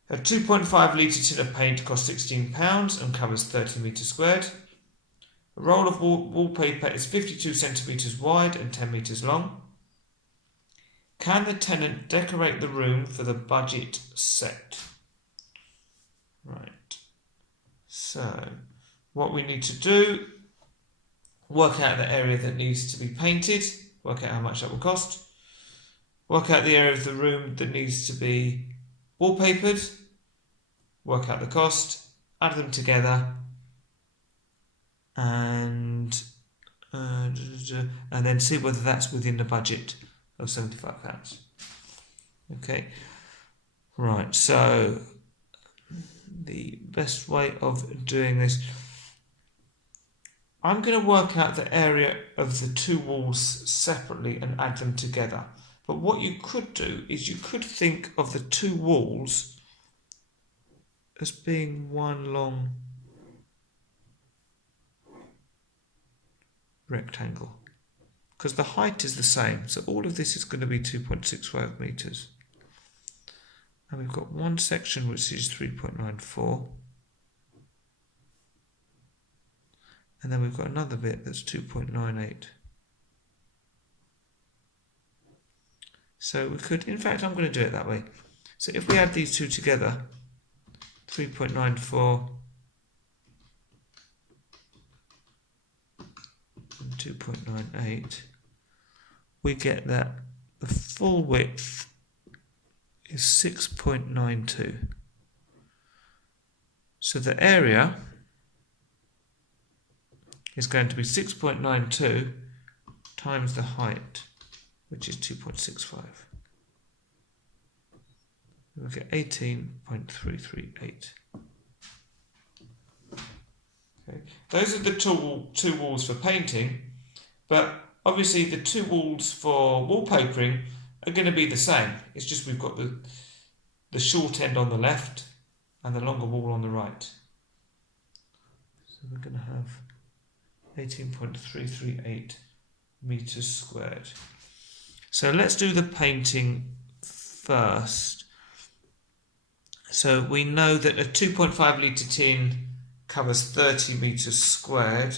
A 2.5 litre tin of paint costs £16 and covers 30 metres squared. A roll of wallpaper is 52 centimetres wide and 10 metres long. Can the tenant decorate the room for the budget set? Right. So, what we need to do, work out the area that needs to be painted, work out how much that will cost, work out the area of the room that needs to be wallpapered, work out the cost, add them together, and then see whether that's within the budget of £75. Okay, right, so the best way of doing this, I'm going to work out the area of the two walls separately and add them together. But what you could do is you could think of the two walls as being one long rectangle, because the height is the same, so all of this is going to be 2.65 metres. And we've got one section which is 3.94, and then we've got another bit that's 2.98. So we could, in fact, I'm going to do it that way. So if we add these two together, 3.94 and 2.98, we get that the full width is 6.92. So the area is going to be 6.92 times the height, which is 2.65. We get 18.338. Okay. Those are the two walls for painting, but obviously the two walls for wallpapering are going to be the same. It's just we've got the short end on the left and the longer wall on the right. So we're going to have 18.338 metres squared. So let's do the painting first. So we know that a 2.5 litre tin covers 30 metres squared.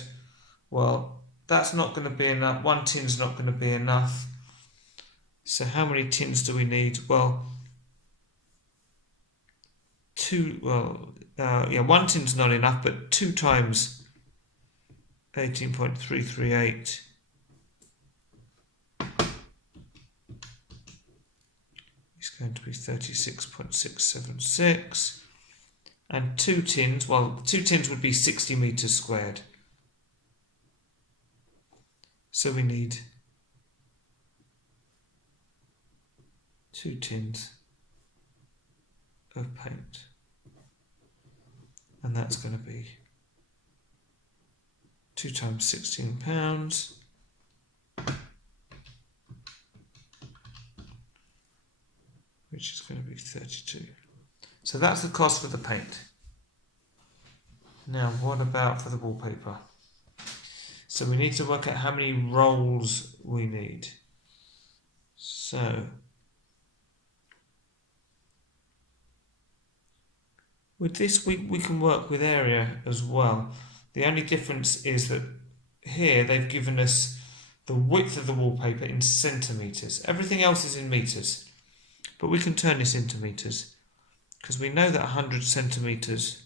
Well, that's not going to be enough. One tin's not going to be enough. So how many tins do we need? Well, one tin's not enough, but 2 times 18.338 is going to be 36.676. And 2 tins, well, 2 tins would be 60 metres squared. So we need 2 tins of paint. And that's going to be 2 times £16, which is going to be 32. So that's the cost for the paint. Now, what about for the wallpaper? So we need to work out how many rolls we need. So with this, we can work with area as well. The only difference is that here they've given us the width of the wallpaper in centimetres. Everything else is in metres. But we can turn this into metres, because we know that 100 centimetres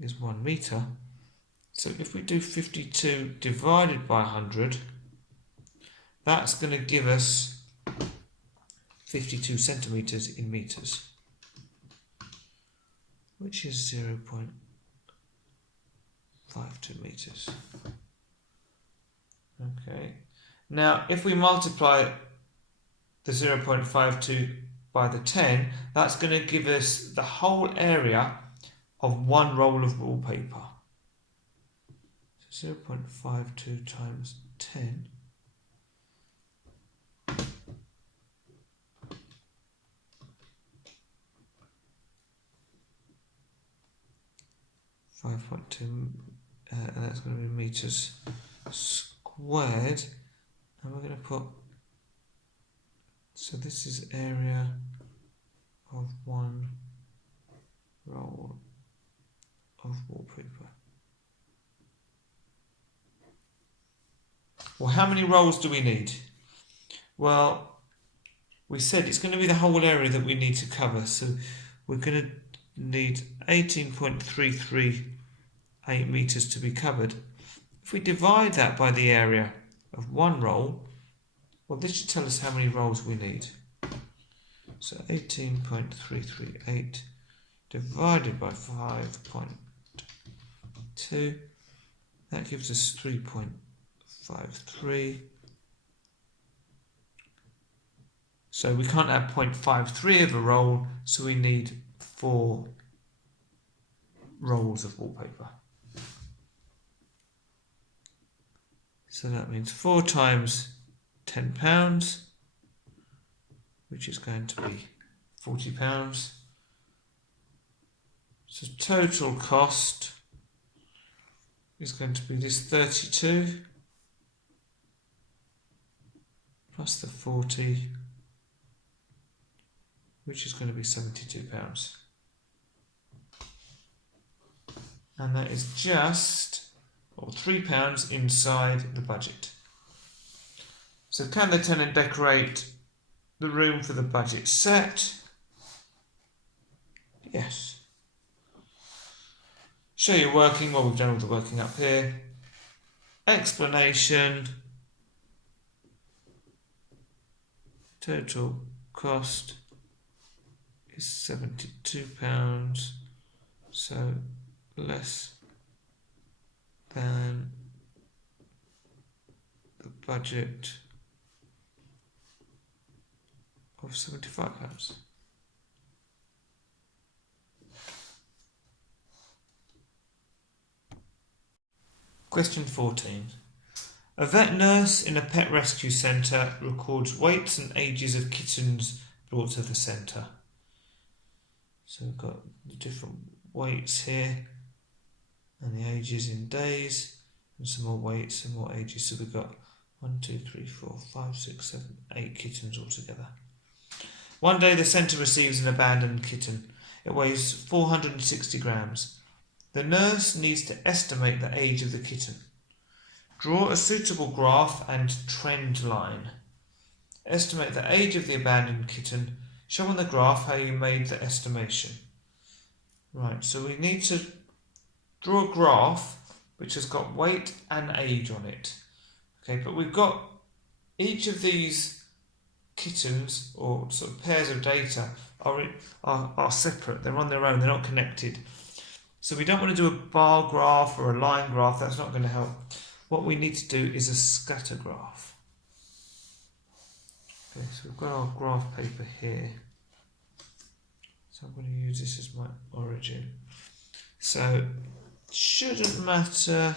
is 1 metre. So if we do 52 divided by 100, that's going to give us 52 centimetres in metres, which is 0.52 metres. Okay, Now, if we multiply the 0.52 by the 10, that's going to give us the whole area of one roll of wallpaper. So 0.52 times 10. And that's going to be meters squared, and we're going to put, so this is area of one roll of wallpaper. Well, how many rolls do we need? Well, we said it's going to be the whole area that we need to cover, so we're going to need 18.338 meters to be covered. If we divide that by the area of one roll, well, this should tell us how many rolls we need. So 18.338 divided by 5.2, that gives us 3.53. So we can't have 0.53 of a roll, so we need 4 rolls of wallpaper. So that means 4 times £10, which is going to be £40. So total cost is going to be this 32 plus the 40, which is going to be £72. And that is just, or £3 inside the budget. So can the tenant decorate the room for the budget set? Yes. Show your working. Well, we've done all the working up here. Explanation. Total cost is £72, so less than the budget of £75. Question 14. A vet nurse in a pet rescue centre records weights and ages of kittens brought to the centre. So we've got the different weights here and the ages in days, and some more weights and more ages. So we've got 1, 2, 3, 4, 5, 6, 7, 8 kittens altogether. One day the centre receives an abandoned kitten. It weighs 460 grams. The nurse needs to estimate the age of the kitten. Draw a suitable graph and trend line. Estimate the age of the abandoned kitten. Show on the graph how you made the estimation. Right, so we need to draw a graph which has got weight and age on it. Okay, but we've got each of these kittens, or sort of pairs of data, are separate. They're on their own, they're not connected. So we don't want to do a bar graph or a line graph, that's not going to help. What we need to do is a scatter graph. Okay, so we've got our graph paper here. So I'm going to use this as my origin. So it shouldn't matter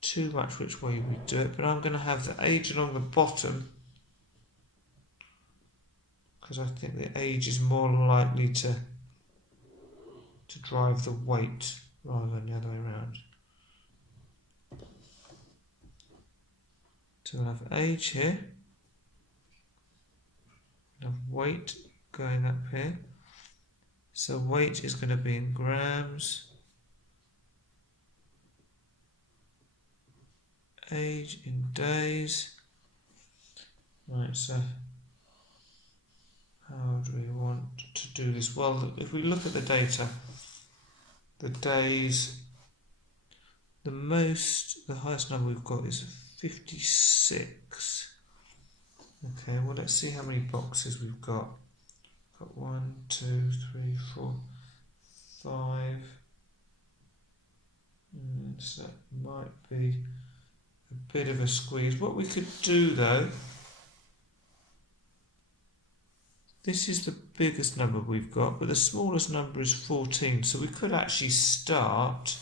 too much which way we do it, but I'm going to have the age along the bottom, because I think the age is more likely to drive the weight rather than the other way around. So we'll have age here, we'll have weight going up here. So weight is going to be in grams, age in days. Right, so how do we want to do this? Well, if we look at the data, the days, the highest number we've got is 56. Okay, well, let's see how many boxes we've got. Got 1, 2, 3, 4, 5. So that might be a bit of a squeeze. What we could do though, this is the biggest number we've got, but the smallest number is 14. So we could actually start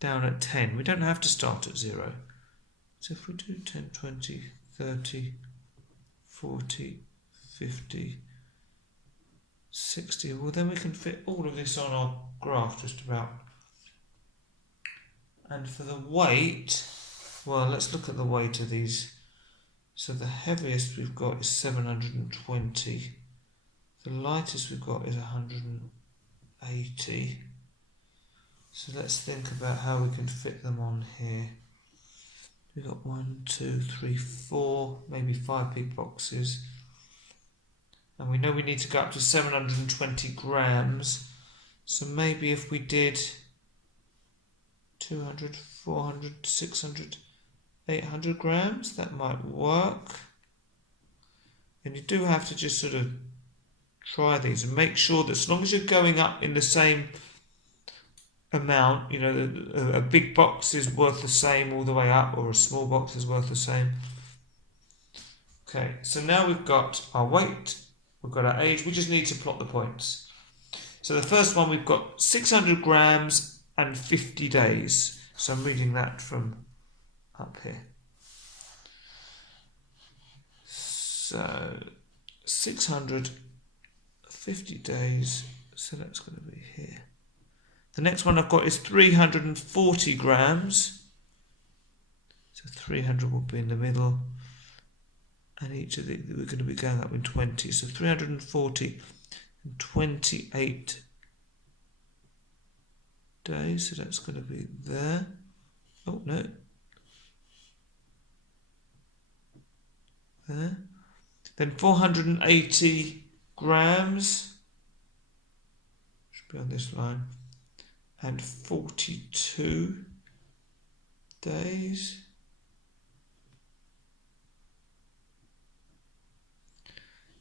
down at 10. We don't have to start at 0. So if we do 10, 20, 30, 40, 50, 60, well then we can fit all of this on our graph just about. And for the weight, well, let's look at the weight of these. So the heaviest we've got is 720. The lightest we've got is 180. So let's think about how we can fit them on here. We've got 1, 2, 3, 4, maybe 5 big boxes. And we know we need to go up to 720 grams. So maybe if we did 200, 400, 600, 800 grams, that might work. And you do have to just sort of try these and make sure that as long as you're going up in the same amount, you know, a big box is worth the same all the way up, or a small box is worth the same. Okay, so now we've got our weight, we've got our age, we just need to plot the points. So the first one, we've got 600 grams and 50 days. So I'm reading that from up here. So 650 days, so that's going to be here. The next one I've got is 340 grams. So 300 will be in the middle. And each of we're going to be going up in 20. So 340 and 28 days. So that's going to be there. Oh, no. There. Then 480 grams. Should be on this line. And 42 days.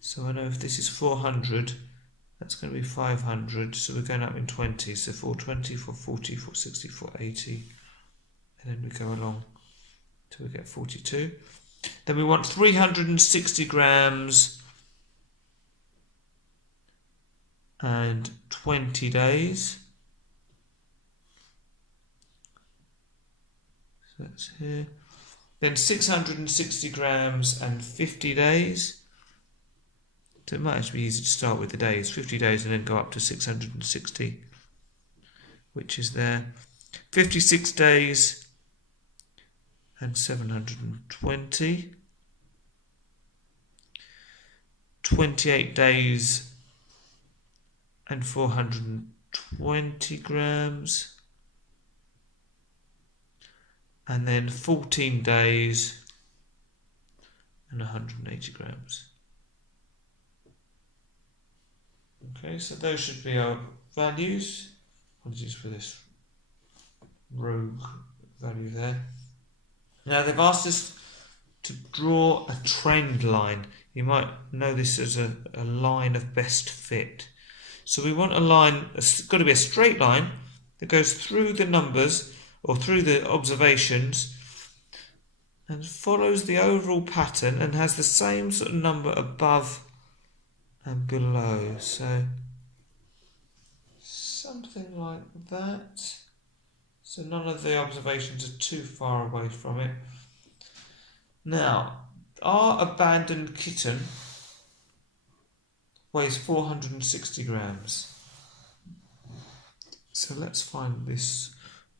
So I know if this is 400, that's going to be 500. So we're going up in 20. So 420, 440, 460, 480. And then we go along till we get 42. Then we want 360 grams and 20 days. So that's here. Then 660 grams and 50 days. So it might actually be easy to start with the days, 50 days, and then go up to 660, which is there. 56 days and 720. 28 days and 420 grams. And then 14 days and 180 grams. Okay, so those should be our values. Apologies for this rogue value there. Now they've asked us to draw a trend line. You might know this as a line of best fit. So we want a line, it's got to be a straight line that goes through the numbers or through the observations and follows the overall pattern and has the same sort of number above and below. So something like that. So none of the observations are too far away from it. Now, our abandoned kitten weighs 460 grams. So let's find this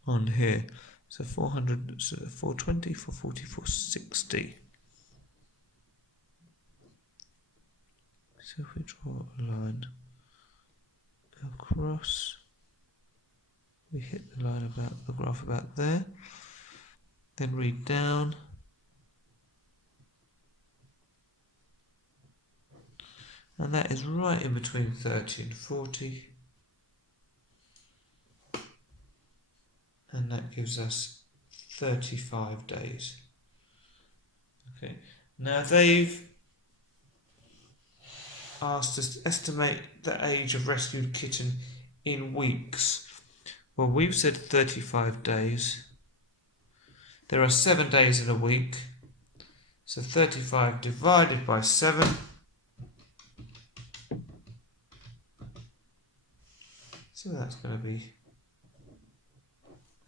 on here. So 400, so 420, 440, 460. So if we draw a line across, we hit the line about the graph about there, then read down, and that is right in between 30 and 40, and that gives us 35 days. Okay, now they've asked us to estimate the age of rescued kitten in weeks. Well, we've said 35 days. There are 7 days in a week. So 35 divided by 7. So that's going to be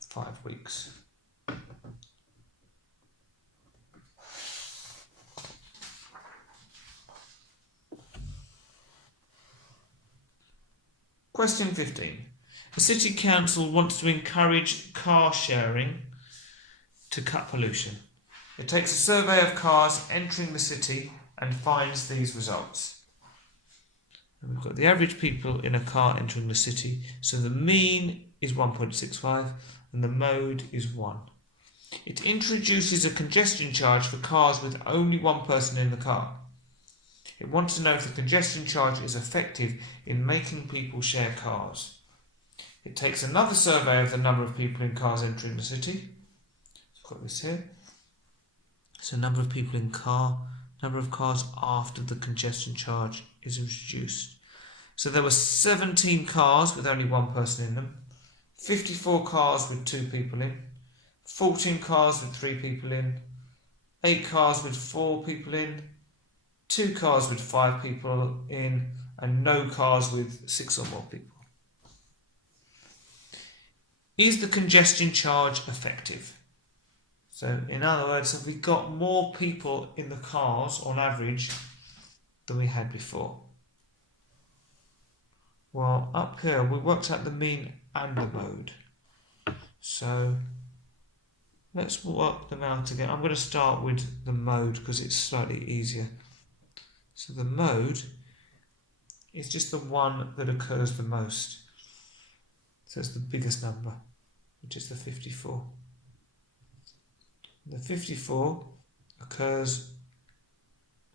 5 weeks. Question 15. The City Council wants to encourage car sharing to cut pollution. It takes a survey of cars entering the city and finds these results. And we've got the average people in a car entering the city. So the mean is 1.65 and the mode is 1. It introduces a congestion charge for cars with only one person in the car. It wants to know if the congestion charge is effective in making people share cars. It takes another survey of the number of people in cars entering the city. I've got this here. So number of people in car, number of cars after the congestion charge is introduced. So there were 17 cars with only one person in them, 54 cars with 2 people in, 14 cars with 3 people in, 8 cars with 4 people in, 2 cars with 5 people in, and no cars with 6 or more people. Is the congestion charge effective? So in other words, have we got more people in the cars on average than we had before? Well, up here we worked out the mean and the mode. So let's work them out again. I'm going to start with the mode because it's slightly easier. So the mode is just the one that occurs the most. So it's the biggest number, which is the 54. The 54 occurs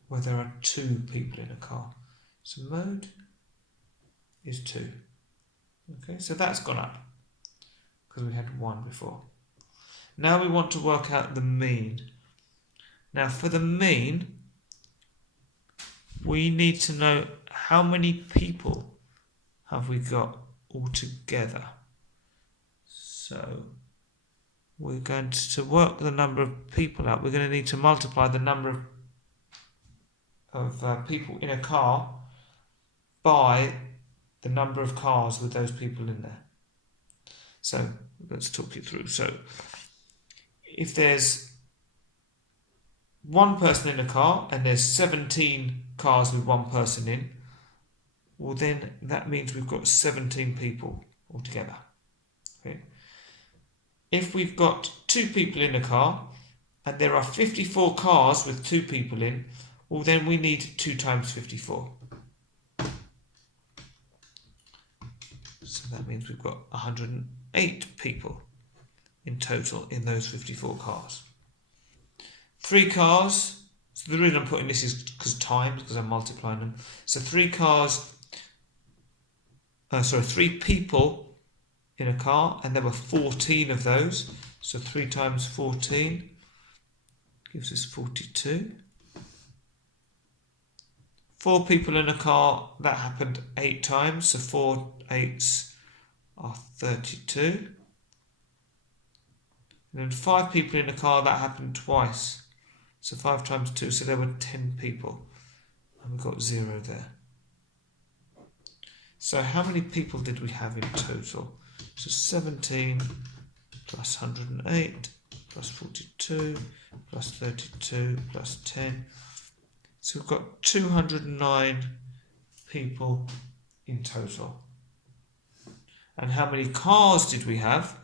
where there are 2 people in a car. So mode is 2. Okay, so that's gone up because we had 1 before. Now we want to work out the mean. Now for the mean, we need to know how many people have we got altogether. So we're going to work the number of people out. We're going to need to multiply the number of people in a car by the number of cars with those people in there. So let's talk it through. So if there's 1 person in a car and there's 17 cars with 1 person in, well then that means we've got 17 people altogether. Okay. If we've got 2 people in a car and there are 54 cars with 2 people in, well then we need 2 times 54. So that means we've got 108 people in total in those 54 cars. 3 cars, so the reason I'm putting this is because I'm multiplying them. So 3 people in a car, and there were 14 of those. So 3 times 14 gives us 42. 4 people in a car, that happened 8 times, so 4 8s are 32. And then 5 people in a car, that happened twice. So 5 times 2, so there were 10 people. And we got 0 there. So how many people did we have in total? So 17 plus 108 plus 42 plus 32 plus 10. So we've got 209 people in total. And how many cars did we have?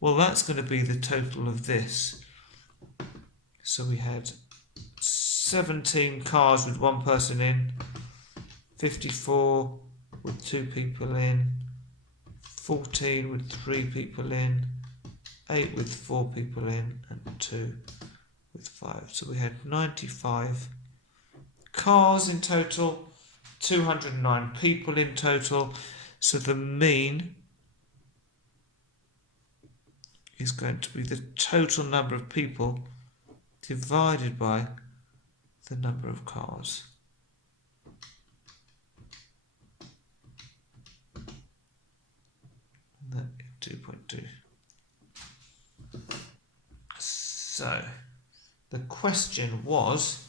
Well, that's going to be the total of this. So we had 17 cars with 1 person in, 54 with 2 people in, 14 with 3 people in, 8 with 4 people in, and 2 with 5. So we had 95 cars in total, 209 people in total. So the mean is going to be the total number of people divided by the number of cars. And that is 2.2. So the question was,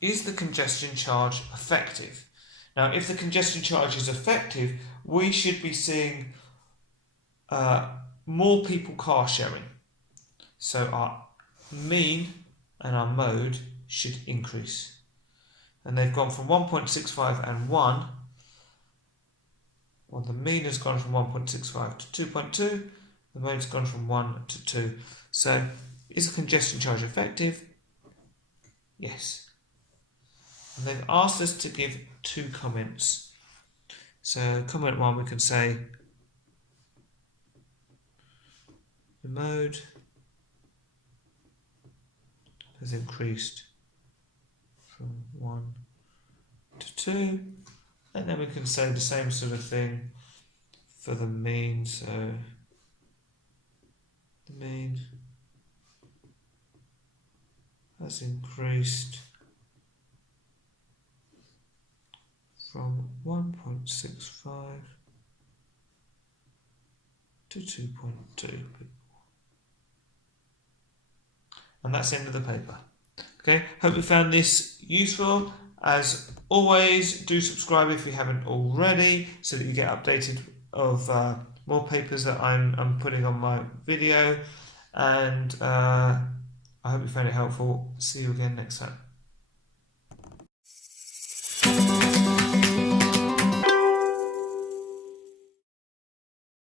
is the congestion charge effective? Now, if the congestion charge is effective, we should be seeing more people car sharing. So our mean and our mode should increase. And they've gone from 1.65 and 1. Well, the mean has gone from 1.65 to 2.2. The mode's gone from 1 to 2. So, is the congestion charge effective? Yes. And they've asked us to give 2 comments. So, comment 1, we can say the mode has increased from 1 to 2. And then we can say the same sort of thing for the mean. So, the mean has increased from 1.65 to 2.2. And that's the end of the paper. Okay, hope you found this useful. As always, do subscribe if you haven't already, so that you get updated of more papers that I'm putting on my video. And I hope you found it helpful. See you again next time.